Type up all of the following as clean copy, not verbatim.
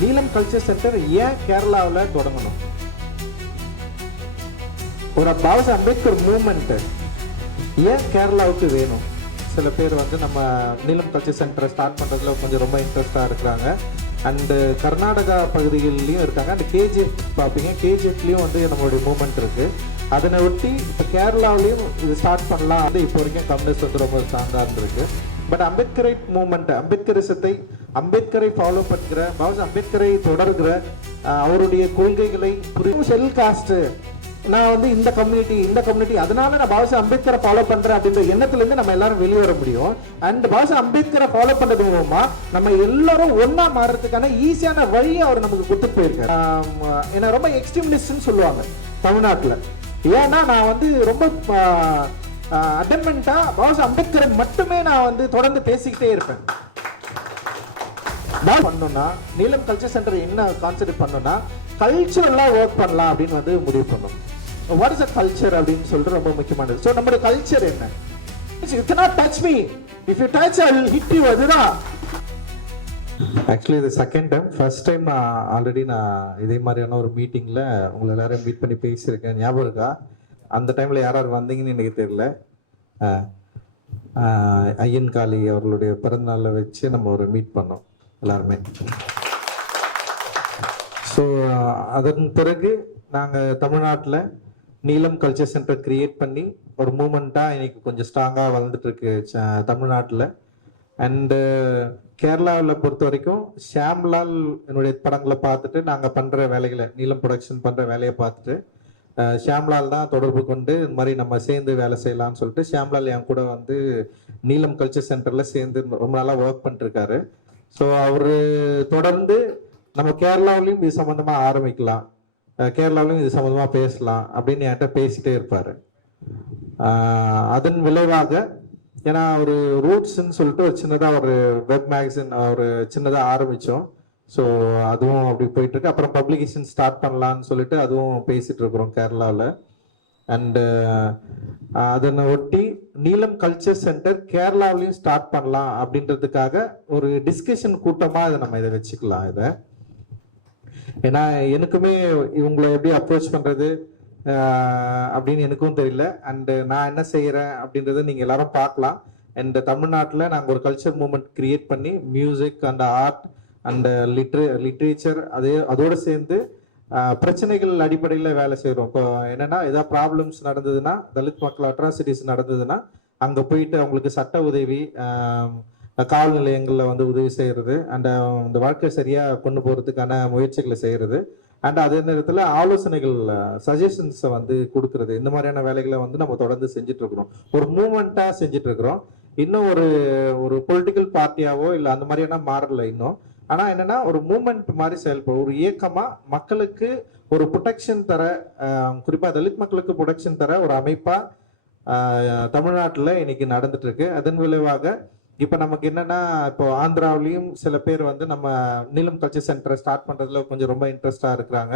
நீலம் culture centre ஏன் கேரளாவில் தொடங்கணும்? ஒரு பாபா அம்பேத்கர் மூமெண்ட் ஏன் கேரளாவுக்கு வேணும்? சில பேர் வந்து நம்ம நீலம் கல்ச்சர் சென்டரை ஸ்டார்ட் பண்ணுறதுல கொஞ்சம் ரொம்ப இன்ட்ரெஸ்டாக இருக்கிறாங்க. அண்டு கர்நாடகா பகுதிகள்லையும் இருக்காங்க. அண்ட் கேஜிஎஃப் பார்ப்பீங்க, கேஜிஎஃப்லேயும் வந்து நம்மளுடைய மூமெண்ட் இருக்குது. அதனை ஒட்டி இப்போ கேரளாவிலையும் இது ஸ்டார்ட் பண்ணலாம். வந்து இப்போ வரைக்கும் கம்யூனிஸ்ட் வந்து ரொம்ப ஸ்ட்ராங்காக இருந்திருக்கு. பட் அம்பேத்கரைட் மூமெண்ட், அம்பேத்கரிசத்தை, அம்பேத்கரை ஃபாலோ பண்ணுற, பாபா அம்பேத்கரை தொடர்கிற, அவருடைய கொள்கைகளை ஷெல் காஸ்ட், நான் வந்து இந்த கம்யூனிட்டி அதனால நான் பாபா அம்பேத்கரை ஃபாலோ பண்றேன் அப்படின்ற எண்ணத்துல இருந்து நம்ம எல்லாரும் வெளியே வர முடியும். அண்ட் பாபா அம்பேத்கரை ஃபாலோ பண்றது மூலமா நம்ம எல்லாரும் ஒன்னா மாறுறதுக்கான ஈஸியான வழியை அவர் நமக்கு கொடுத்துட்டு போயிருக்காரு. என்ன ரொம்ப எக்ஸ்ட்ரீமிஸ்ட்னு சொல்லுவாங்க தமிழ்நாட்டுல. ஏன்னா நான் வந்து ரொம்ப அட்டன்மெண்டா பாபா அம்பேத்கரை மட்டுமே நான் வந்து தொடர்ந்து பேசிக்கிட்டே இருப்பேன். பண்ணோம்னா நீலம் கல்ச்சர் சென்டர் என்ன கான்செப்ட் பண்ணோம்னா கல்ச்சரலா ஒர்க் பண்ணலாம் அப்படின்னு வந்து முடிவு பண்ணோம். வாட் இஸ் அ கல்ச்சர் அப்படின்னு சொல்லிட்டு ரொம்ப முக்கியமானது. ஸோ நம்மளுடைய கல்ச்சர் என்ன? You cannot touch me. If you touch, I will hit you. அதுதான். ஆக்சுவலி இது second time. First time already நான் இதே மாதிரியான ஒரு மீட்டிங்கில் உங்களை எல்லாரையும் மீட் பண்ணி பேசியிருக்கேன். ஞாபகம் இருக்கா? அந்த டைமில் யார் வந்தீங்கன்னு எனக்கு தெரியல. ஐயன் காளி அவர்களுடைய பிறந்தநாளில் வச்சு நம்ம ஒரு மீட் பண்ணோம் எல்லாருமே. ஸோ அதன் பிறகு நாங்கள் தமிழ்நாட்டில் நீலம் கல்ச்சர் சென்டர் கிரியேட் பண்ணி ஒரு மூமெண்ட்டாக இன்னைக்கு கொஞ்சம் ஸ்ட்ராங்காக வளர்ந்துட்டு இருக்கு தமிழ்நாட்டில். அண்டு கேரளாவில் பொறுத்த வரைக்கும் ஷியாம்லால் என்னுடைய படங்களை பார்த்துட்டு நாங்கள் பண்ணுற வேலைகளை, நீலம் ப்ரொடக்ஷன் பண்ணுற வேலையை பார்த்துட்டு ஷியாம்லால் தான் தொடர்பு கொண்டு இந்த மாதிரி நம்ம சேர்ந்து வேலை செய்யலாம்னு சொல்லிட்டு ஷியாம்லால் என் கூட வந்து நீலம் கல்ச்சர் சென்டரில் சேர்ந்து ரொம்ப நாளாக ஒர்க் பண்ணிட்டுருக்காரு. ஸோ அவர் தொடர்ந்து நம்ம கேரளாவிலையும் இது சம்மந்தமாக ஆரம்பிக்கலாம், கேரளாவிலையும் இது சம்மந்தமாக பேசலாம் அப்படின்னு என்கிட்ட பேசிகிட்டே இருப்பார். அதன் விளைவாக ஏன்னா ஒரு ரூட்ஸ்ன்னு சொல்லிட்டு ஒரு சின்னதாக ஒரு வெப் மேகசின் ஒரு சின்னதாக ஆரம்பித்தோம். ஸோ அதுவும் அப்படி போயிட்டுருக்கு. அப்புறம் பப்ளிகேஷன் ஸ்டார்ட் பண்ணலான்னு சொல்லிட்டு அதுவும் பேசிகிட்டு இருக்கிறோம் கேரளாவில். அண்டு அதனை ஒட்டி நீலம் கல்ச்சர் சென்டர் கேரளாவிலையும் ஸ்டார்ட் பண்ணலாம் அப்படின்றதுக்காக ஒரு டிஸ்கஷன் கூட்டமாக இதை வச்சுக்கலாம். இதை ஏன்னா எனக்குமே இவங்களை எப்படி அப்ரோச் பண்ணுறது அப்படின்னு எனக்கும் தெரியல. அண்டு நான் என்ன செய்கிறேன் அப்படின்றத நீங்கள் எல்லாரும் பார்க்கலாம். அண்ட் தமிழ்நாட்டில் நாங்கள் ஒரு கல்ச்சர் மூமெண்ட் கிரியேட் பண்ணி music and art and literature அதோடு சேர்ந்து பிரச்சனைகள் அடிப்படையில் வேலை செய்கிறோம். இப்போ என்னென்னா ஏதாவது ப்ராப்ளம்ஸ் நடந்ததுன்னா, தலித் மக்கள் அட்ராசிட்டிஸ் நடந்ததுன்னா அங்கே போயிட்டு அவங்களுக்கு சட்ட உதவி, காவல் நிலையங்களில் வந்து உதவி செய்கிறது, அண்ட் இந்த வாழ்க்கை சரியாக கொண்டு போகிறதுக்கான முயற்சிகளை செய்கிறது, அண்ட் அதே நேரத்தில் ஆலோசனைகள் சஜஷன்ஸை வந்து கொடுக்கறது. இந்த மாதிரியான வேலைகளை வந்து நம்ம தொடர்ந்து செஞ்சிட்ருக்குறோம். ஒரு மூமெண்ட்டாக செஞ்சிட்ருக்குறோம். இன்னும் ஒரு பொலிட்டிக்கல் பார்ட்டியாவோ இல்லை அந்த மாதிரியான மாறல இன்னும். ஆனால் என்னென்னா ஒரு மூமெண்ட் மாதிரி செயல்படும், ஒரு இயக்கமாக மக்களுக்கு ஒரு ப்ரொடெக்ஷன் தர, குறிப்பாக தலித் மக்களுக்கு ப்ரொடெக்ஷன் தர ஒரு அமைப்பாக தமிழ்நாட்டில் இன்னைக்கு நடந்துட்டுருக்கு. அதன் விளைவாக இப்போ நமக்கு என்னென்னா இப்போ ஆந்திராவிலையும் சில பேர் வந்து நம்ம நீலம் கல்ச்சர் சென்டரை ஸ்டார்ட் பண்ணுறதுல கொஞ்சம் ரொம்ப இன்ட்ரெஸ்டாக இருக்கிறாங்க.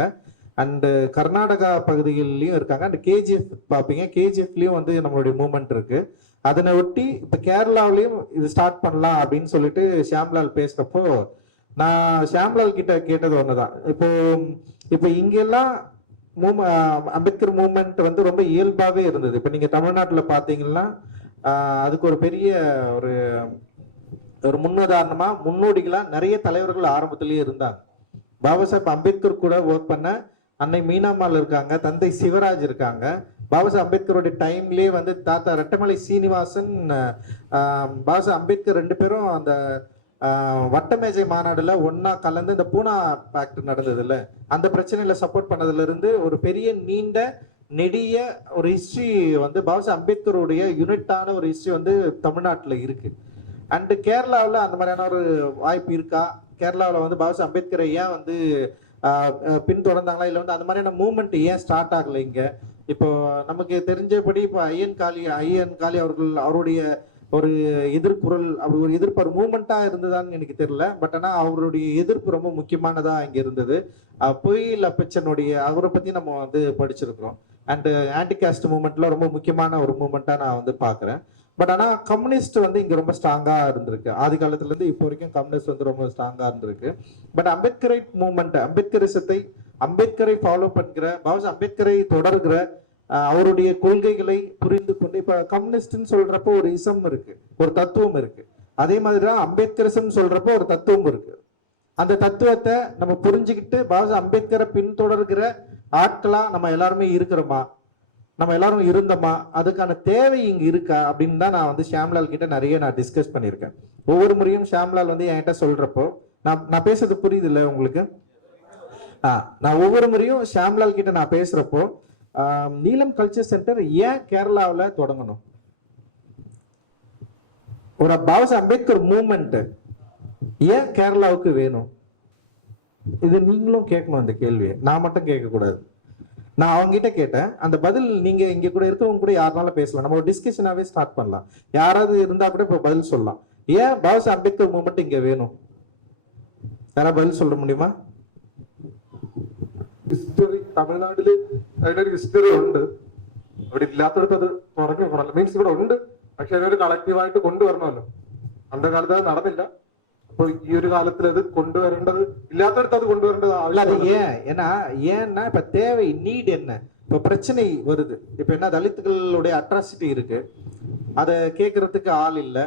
அண்டு கர்நாடகா பகுதிகள்லையும் இருக்காங்க. அண்ட் கேஜிஎஃப் பார்ப்பீங்க, கேஜிஎஃப்லேயும் வந்து நம்மளுடைய மூமெண்ட் இருக்குது. அதனை ஒட்டி இப்போ கேரளாவிலையும் இது ஸ்டார்ட் பண்ணலாம் அப்படின்னு சொல்லிட்டு ஷியாம்லால் பேசுகிறப்போ நான் ஷியாம்லால் கிட்ட கேட்டது ஒன்று தான். இப்போ இங்கெல்லாம் அம்பேத்கர் மூமெண்ட் வந்து ரொம்ப இயல்பாகவே இருந்தது. இப்போ நீங்கள் தமிழ்நாட்டில் பார்த்தீங்கன்னா அதுக்கு ஒரு பெரிய ஒரு முன்னுதாரணமா முன்னோடிகளா நிறைய தலைவர்கள் ஆரம்பத்திலேயே இருந்தாங்க. பாபா சாஹேப் அம்பேத்கர் கூட ஒர்க் பண்ண அன்னை மீனாம்மாள் இருக்காங்க, தந்தை சிவராஜ் இருக்காங்க. பாபா சாஹேப் அம்பேத்கருடைய டைம்லேயே வந்து தாத்தா ரெட்டமலை சீனிவாசன், பாபா சாஹேப் அம்பேத்கர் ரெண்டு பேரும் அந்த வட்டமேஜை மாநாடுல ஒன்னா கலந்து இந்த பூனா பேக்ட் நடந்ததுல அந்த பிரச்சனையில சப்போர்ட் பண்ணதுல இருந்து ஒரு பெரிய நீண்ட நெடிய ஒரு ஹிஸ்டரி வந்து பாபா சாஹேப் அம்பேத்கருடைய யூனிட்டான ஒரு ஹிஸ்டரி வந்து தமிழ்நாட்டில் இருக்கு. அண்டு கேரளாவில் அந்த மாதிரியான ஒரு வாய்ப்பு இருக்கா? கேரளாவில் வந்து பாபா சாஹேப் அம்பேத்கரை ஏன் வந்து பின்தொடர்ந்தாங்களா, இல்லை வந்து அந்த மாதிரியான மூவ்மெண்ட் ஏன் ஸ்டார்ட் ஆகலை இங்கே? இப்போ நமக்கு தெரிஞ்சபடி இப்போ ஐயன் காளி அவர்கள் அவருடைய ஒரு எதிர்ப்புரல், அப்படி ஒரு எதிர்ப்பு ஒரு மூமெண்ட்டாக இருந்ததான்னு எனக்கு தெரியல. பட் ஆனால் அவருடைய எதிர்ப்பு ரொம்ப முக்கியமானதாக இங்கே இருந்தது. பொய்யில் அப்பச்சனுடைய அவரை பற்றி நம்ம வந்து படிச்சிருக்கிறோம். அண்டு ஆன்டி காஸ்ட் மூமெண்ட்ல ரொம்ப முக்கியமான ஒரு மூமெண்ட்டாக நான் வந்து பார்க்குறேன். பட் ஆனா கம்யூனிஸ்ட் வந்து இங்க ரொம்ப ஸ்ட்ராங்கா இருந்திருக்கு. ஆதி காலத்துல இருந்து இப்போ வரைக்கும் கம்யூனிஸ்ட் வந்து ரொம்ப ஸ்ட்ராங்கா இருந்திருக்கு. பட் அம்பேத்கரைட் மூவ்மெண்ட், அம்பேத்கரிசத்தை, அம்பேத்கரை ஃபாலோ பண்ணுகிற, பாபா அம்பேத்கரை தொடர்கிற, அவருடைய கொள்கைகளை புரிந்து கொண்டு, இப்ப கம்யூனிஸ்ட்னு சொல்றப்போ ஒரு இசம் இருக்கு, ஒரு தத்துவம் இருக்கு. அதே மாதிரிதான் அம்பேத்கரிசம் சொல்றப்போ ஒரு தத்துவம் இருக்கு. அந்த தத்துவத்தை நம்ம புரிஞ்சுக்கிட்டு பாபா அம்பேத்கரை பின்தொடர்கிற ஆட்களா நம்ம எல்லாருமே இருக்கிறோமா, நம்ம எல்லாரும் இருந்தோமா, அதுக்கான தேவை இங்க இருக்கா அப்படின்னு தான் நான் வந்து ஷியாம்லால் கிட்ட நிறைய நான் டிஸ்கஸ் பண்ணியிருக்கேன். ஒவ்வொரு முறையும் ஷியாம்லால் வந்து என்கிட்ட சொல்றப்போ, நான் பேசுறது புரியுது இல்லை உங்களுக்கு? நான் ஒவ்வொரு முறையும் ஷியாம்லால் கிட்ட நான் பேசுறப்போ, நீலம் கல்ச்சர் சென்டர் ஏன் கேரளாவில் தொடங்கணும், ஒரு பாபா அம்பேத்கர் மூவ்மெண்ட் ஏன் கேரளாவுக்கு வேணும், இது நீங்களும் கேட்கணும். அந்த கேள்வியை நான் மட்டும் கேட்க கூடாது. நான் அவங்க கிட்ட கேட்டேன். அந்த பதில் நீங்க இங்க கூட இருக்கவங்க கூட யாருனாலும் பேசலாம். நம்ம ஒரு டிஸ்கஷனாவே ஸ்டார்ட் பண்ணலாம். யாராவது இருந்தா கூட இப்ப பதில் சொல்லலாம். ஏன் பாபா அம்பேத்கர் மூவ்மெண்ட் இங்க வேணும்? யாராவது பதில் சொல்ல முடியுமா? ഹിസ്റ്ററി തമിഴ്നാട്ടില് അതിനൊരു ഹിസ്റ്ററി ഉണ്ട്. അവിടെ ഇല്ലാത്തടത്ത് അത് തുടങ്ങണം. മീൻസ് ഇവിടെ ഉണ്ട്, പക്ഷെ അതിനൊരു കളക്റ്റീവായിട്ട് കൊണ്ടുവരണമല്ലോ. അന്ത കാലത്ത് അത് നടന്നില്ല. அப்போ ஒரு காலத்துல அது கொண்டு வரேண்டது, இல்லாதடத்து அது கொண்டு வரேண்டது அவசியம். ஏன்னா இப்ப தேவை, நீட் என்ன, இப்ப பிரச்சனை வருது. இப்ப என்ன, தலித்துகளுடைய அட்ராசிட்டி இருக்கு, அதை கேட்கறதுக்கு ஆள் இல்லை.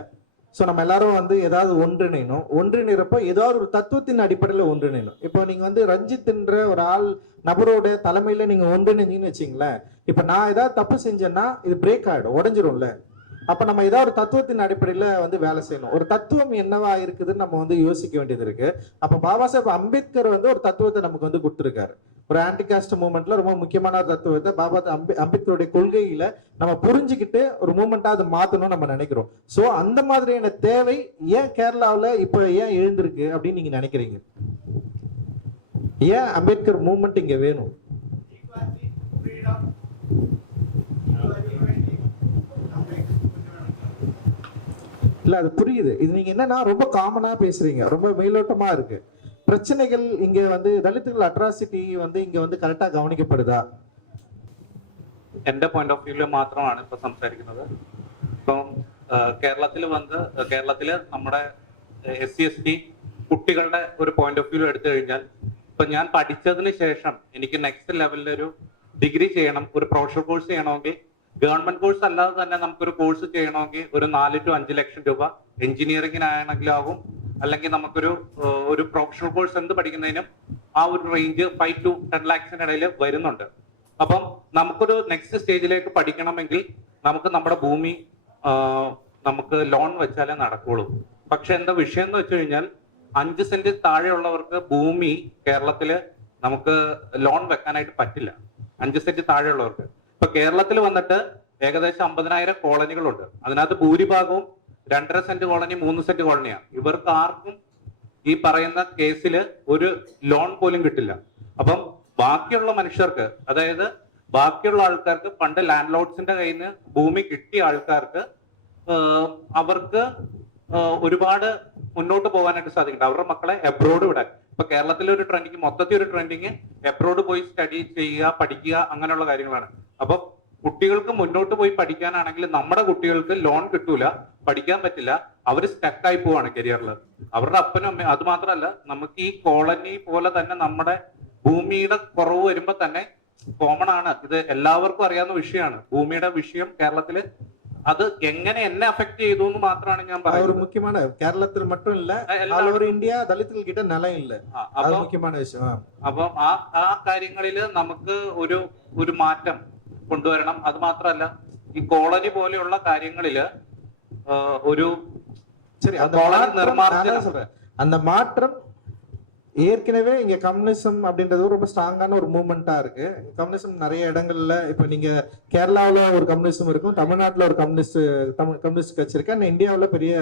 ஸோ நம்ம எல்லாரும் வந்து ஏதாவது ஒன்றிணைணும். ஒன்றிணைறப்போ ஏதாவது ஒரு தத்துவத்தின் அடிப்படையில் ஒன்றிணைணும். இப்போ நீங்க வந்து ரஞ்சித்ன்ற ஒரு ஆள் நபரோட தலைமையில நீங்க ஒன்றிணைஞ்சீங்கன்னு வச்சுங்களேன். இப்ப நான் ஏதாவது தப்பு செஞ்சேன்னா இது பிரேக் ஆயிடும், உடஞ்சிரும்ல. அப்ப நம்ம ஏதாவது ஒரு தத்துவத்தின் அடிப்படையில வந்து வேலை செய்யணும். ஒரு தத்துவம் என்னவா இருக்குதுன்னு நம்ம வந்து யோசிக்க வேண்டியது இருக்கு. அப்ப பாபா சாஹேப் அம்பேத்கர் வந்து ஒரு தத்துவத்தை நமக்கு வந்து கொடுத்துருக்காரு. ஒரு ஆன்டி காஸ்ட் மூவ்மெண்ட்ல ரொம்ப முக்கியமான ஒரு தத்துவத்தை பாபா அம்பேத்கருடைய கொள்கையில நம்ம புரிஞ்சுக்கிட்டு ஒரு மூவ்மெண்டா அதை மாத்தணும்னு நம்ம நினைக்கிறோம். சோ அந்த மாதிரியான தேவை ஏன் கேரளாவில் இப்ப ஏன் எழுந்திருக்கு அப்படின்னு நீங்க நினைக்கிறீங்க? ஏன் அம்பேத்கர் மூவ்மெண்ட் இங்க வேணும்? இல்ல அது புரியுது. இது நீங்க என்னன்னா ரொம்ப காமனா பேசுறீங்க, ரொம்ப மேலோட்டமா இருக்கு. பிரச்சனைகள் இங்க வந்து தலித்துகள் அட்ராசிட்டி வந்து இங்க வந்து கரெக்டா കവനിക്കപ്പെടുதா? എന്റെ പോയിന്റ് ഓഫ് വ്യൂവിൽ മാത്രമാണ് ഇപ്പൊ സംസാരിക്കുന്നത്. ഇപ്പം കേരളത്തിൽ നമ്മുടെ SC/ST കുട്ടികളുടെ ഒരു പോയിന്റ് ഓഫ് വ്യൂ എടുത്തു കഴിഞ്ഞാൽ, ഇപ്പൊ ഞാൻ പഠിച്ചതിന് ശേഷം എനിക്ക് നെക്സ്റ്റ് ലെവലിൽ ഒരു ഡിഗ്രി ചെയ്യണം, ഒരു പ്രൊഫഷണൽ കോഴ്സ് ചെയ്യണമെങ്കിൽ, ഗവൺമെന്റ് കോഴ്സ് അല്ലാതെ തന്നെ നമുക്കൊരു കോഴ്സ് ചെയ്യണമെങ്കിൽ ഒരു 4 to 5 ലക്ഷം രൂപ എഞ്ചിനീയറിംഗിനാണെങ്കിലാകും, അല്ലെങ്കിൽ നമുക്കൊരു പ്രൊഫഷണൽ കോഴ്സ് എന്ത് പഠിക്കുന്നതിനും ആ ഒരു റേഞ്ച് 5 to 10 lakhs ഇടയിൽ വരുന്നുണ്ട്. അപ്പം നമുക്കൊരു നെക്സ്റ്റ് സ്റ്റേജിലേക്ക് പഠിക്കണമെങ്കിൽ നമുക്ക് നമ്മുടെ ഭൂമി നമുക്ക് ലോൺ വെച്ചാലേ നടക്കുള്ളൂ. പക്ഷെ എന്താ വിഷയം എന്ന് വെച്ച് കഴിഞ്ഞാൽ, 5 സെന്റ് താഴെയുള്ളവർക്ക് ഭൂമി കേരളത്തില് നമുക്ക് ലോൺ വെക്കാനായിട്ട് പറ്റില്ല. 5 സെന്റ് താഴെയുള്ളവർക്ക്. ഇപ്പൊ കേരളത്തിൽ വന്നിട്ട് ഏകദേശം 50,000 കോളനികളുണ്ട്. അതിനകത്ത് ഭൂരിഭാഗവും 2.5 സെന്റ് കോളനി, 3 സെന്റ് കോളനിയാണ്. ഇവർക്ക് ആർക്കും ഈ പറയുന്ന കേസിൽ ഒരു ലോൺ പോലും കിട്ടില്ല. അപ്പം ബാക്കിയുള്ള മനുഷ്യർക്ക്, അതായത് ബാക്കിയുള്ള ആൾക്കാർക്ക്, പണ്ട് ലാൻഡ് ലോഡ്സിന്റെ കയ്യിൽ നിന്ന് ഭൂമി കിട്ടിയ ആൾക്കാർക്ക് അവർക്ക് ഒരുപാട് മുന്നോട്ട് പോകാനായിട്ട് സാധിക്കുന്നുണ്ട്. അവരുടെ മക്കളെ എബ്രോഡ് വിടാൻ. ഇപ്പൊ കേരളത്തിലെ ഒരു ട്രെൻഡിങ്, മൊത്തത്തിൽ ഒരു ട്രെൻഡിങ് എബ്രോഡ് പോയി സ്റ്റഡി ചെയ്യുക, പഠിക്കുക, അങ്ങനെയുള്ള കാര്യങ്ങളാണ്. അപ്പൊ കുട്ടികൾക്ക് മുന്നോട്ട് പോയി പഠിക്കാനാണെങ്കിൽ നമ്മുടെ കുട്ടികൾക്ക് ലോൺ കിട്ടൂല, പഠിക്കാൻ പറ്റില്ല, അവർ സ്റ്റക്കായി പോവാണ് കരിയറിൽ. അവരുടെ അപ്പനും അമ്മയും. അത് മാത്രമല്ല, നമുക്ക് ഈ കോളനി പോലെ തന്നെ നമ്മുടെ ഭൂമിയുടെ കുറവ് വരുമ്പോ തന്നെ കോമൺ ആണ്, ഇത് എല്ലാവർക്കും അറിയാവുന്ന വിഷയമാണ്. ഭൂമിയുടെ വിഷയം കേരളത്തില് അത് എങ്ങനെ എന്നെ അഫക്ട് ചെയ്തു എന്ന് മാത്രമാണ് ഞാൻ പറയുന്നത്. ஒரு முக்கியமான കേരളത്തിൽ மட்டும் இல்ல, all over India ദളിതുകൾ கிட்ட நிலம் இல்ல. அது முக்கியமான விஷயம். അപ്പം ആ കാര്യങ്ങളിൽ നമുക്ക് ഒരു മാറ്റം കൊണ്ടുവരണം. അത് മാത്രമല്ല, ഈ കോളനി പോലെയുള്ള കാര്യങ്ങളില് ഒരു കോളനി നിർമ്മാർജ്ജനം, அந்த மாற்றம் ஏற்கனவே இங்க கம்யூனிசம் அப்படின்றது ரொம்ப ஸ்ட்ராங்கான ஒரு மூவ்மெண்டா இருக்கு. கம்யூனிசம் நிறைய இடங்கள்ல, இப்ப நீங்க கேரளாவில் ஒரு கம்யூனிசம் இருக்கும், தமிழ்நாட்டில் ஒரு கம்யூனிஸ்ட் கட்சி இருக்கு, அண்ட் இந்தியாவில் பெரிய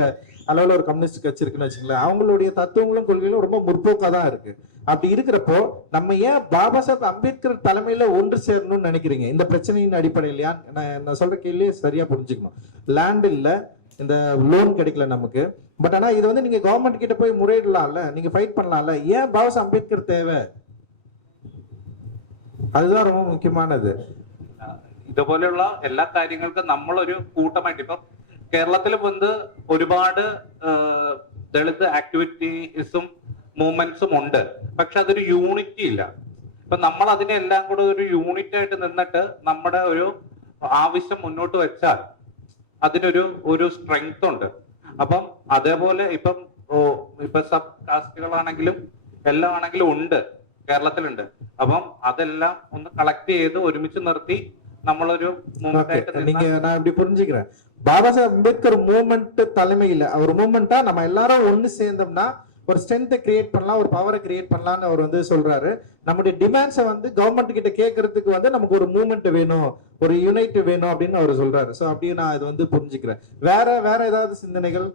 அளவில் ஒரு கம்யூனிஸ்ட் கட்சி இருக்குன்னு வச்சுங்களேன். அவங்களுடைய தத்துவங்களும் கொள்கைகளும் ரொம்ப முற்போக்கா தான் இருக்கு. அப்படி இருக்கிறப்போ நம்ம ஏன் பாபா சாஹேப் அம்பேத்கர் தலைமையில ஒன்று சேரணும்னு நினைக்கிறீங்க இந்த பிரச்சனையின் அடிப்படையிலையா? நான் சொல்ற கேள்வியே சரியா புரிஞ்சுக்கணும். லேண்ட் இல்ல, இந்த லோன் கிடைக்கல நமக்கு. பட் ஆனா இது வந்து நீங்க கவர்மெண்ட் கிட்ட போய் முறையிடலாம்ல, நீங்க ஃபைட் பண்ணலாம்ல. ஏன் பாபா சாஹேப் அம்பேத்கர் தேவை? அதுதான் ரொம்ப முக்கியமானது. ഇതുപോലെയുള്ള എല്ലാ കാര്യങ്ങൾക്കും നമ്മളൊരു കൂട്ടമായിട്ട്, ഇപ്പം കേരളത്തിൽ വന്ന് ഒരുപാട് ദളിത് ആക്ടിവിറ്റീസും മൂവ്മെന്റ്സും ഉണ്ട്. പക്ഷെ അതൊരു യൂണിറ്റി ഇല്ല. ഇപ്പൊ നമ്മൾ അതിനെല്ലാം കൂടെ ഒരു യൂണിറ്റ് ആയിട്ട് നിന്നിട്ട് നമ്മുടെ ഒരു ആവശ്യം മുന്നോട്ട് വെച്ചാൽ അതിനൊരു സ്ട്രെങ്ത് ഉണ്ട്. അപ്പം അതേപോലെ ഇപ്പൊ സബ് കാസ്റ്റുകളാണെങ്കിലും എല്ലാം ആണെങ്കിലും ഉണ്ട്, കേരളത്തിലുണ്ട്. അപ്പം അതെല്ലാം ഒന്ന് കളക്ട് ചെയ്ത് ഒരുമിച്ച് നിർത്തി നമ്മളൊരു മൂവ്മെന്റ് ആയിട്ട് நீங்க நான் இப்படி புரிஞ்சுக்கிறேன். பாபா சாஹேப் அம்பேத்கர் மூவ்மெண்ட் தலைமையில ஒரு மூவ்மெண்டா நம்ம எல்லாரும் ஒண்ணு சேர்ந்தோம்னா ஒரு ஸ்ட்ரென்த்தை கிரியேட் பண்ணலாம், ஒரு பவரை கிரியேட் பண்ணலாம்னு அவர் வந்து சொல்றாரு. நம்முடைய டிமாண்ட்ஸை வந்து கவர்மெண்ட் கிட்ட கேட்கறதுக்கு வந்து நமக்கு ஒரு மூவ்மெண்ட் வேணும், ஒரு யூனைட் வேணும் அப்படின்னு அவர் சொல்றாரு. ஸோ அப்படியே நான் இது வந்து புரிஞ்சுக்கிறேன். வேற ஏதாவது சிந்தனைகள்?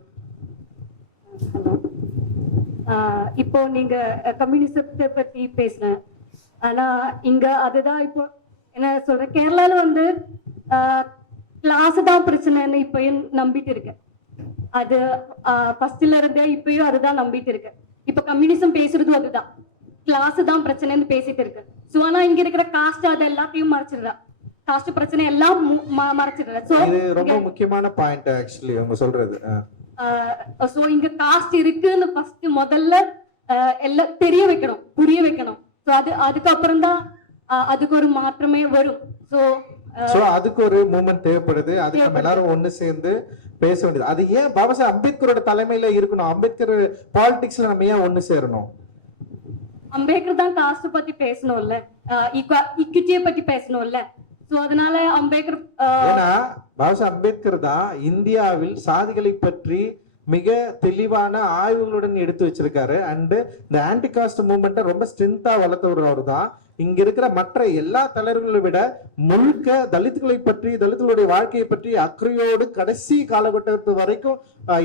இப்போ நீங்க கம்யூனிசத்தை பத்தி பேசுறேன். ஆனா இங்க அதுதான் இப்போ என்ன சொல்றேன், கேரளால வந்து கிளாஸ் தான் பிரச்சனைன்னு இப்பயும் நம்பிட்டு இருக்கேன். அது ஃபர்ஸ்ட்ல இருந்தே இப்பயும் அதுதான் நம்பிட்டு இருக்கேன். இப்ப கம்யூனிசம் பேசுறதும் அதுதான், கிளாஸ் தான் பிரச்சனைன்னு பேசிட்டு இருக்கு. ஸோ ஆனா இங்க இருக்கிற காஸ்ட் அது எல்லாத்தையும் மறைச்சிடுறா, காஸ்ட் பிரச்சனை எல்லாம் மறைச்சிடுறா. ஸோ இது ரொம்ப முக்கியமான பாயிண்ட் ஆக்சுவலி அவங்க சொல்றது. ஸோ இங்க காஸ்ட் இருக்குன்னு ஃபர்ஸ்ட் முதல்ல எல்லாம் தெரிய வைக்கணும், புரிய வைக்கணும். ஸோ அதுக்கப்புறம் தான் அதுக்கு ஒரு மாற்றமே வரும். ஸோ அதுக்கு ஒரு மூவ்மெண்ட் தேவைப்படுது. அதுக்கு நம்ம எல்லாரும் ஒண்ணு சேர்ந்து பேச வேண்டியது. அது ஏன் பாபா சாஹேப் அம்பேத்கரோட தலைமையில இருக்கணும்? அம்பேத்கர் பாலிடிக்ஸ்ல நம்ம ஏன் ஒண்ணு சேரணும்? அம்பேத்கர் தான் காஸ்ட் பத்தி பேசணும்ல, ஈக்விட்டியை பத்தி பேசணும்ல. ஸோ அதனால அம்பேத்கர் ஏன்னா பாபா சாஹேப் அம்பேத்கர் தான் இந்தியாவில் சாதிகளை பற்றி மிக தெளிவான ஆய்வுகளுடன் எடுத்து வச்சிருக்காரு. அண்ட் இந்த ஆன்டி காஸ்ட் மூவ்மெண்ட்டை ரொம்ப ஸ்ட்ரென்த்தா வளர்த்தவர் அவர் தான். இங்க இருக்கிற மற்ற எல்லா தலைவர்களை விட முழுக்க தலித்துகளை பற்றி, தலித்துகளுடைய வாழ்க்கையை பற்றி அக்கறையோடு கடைசி காலகட்டத்து வரைக்கும்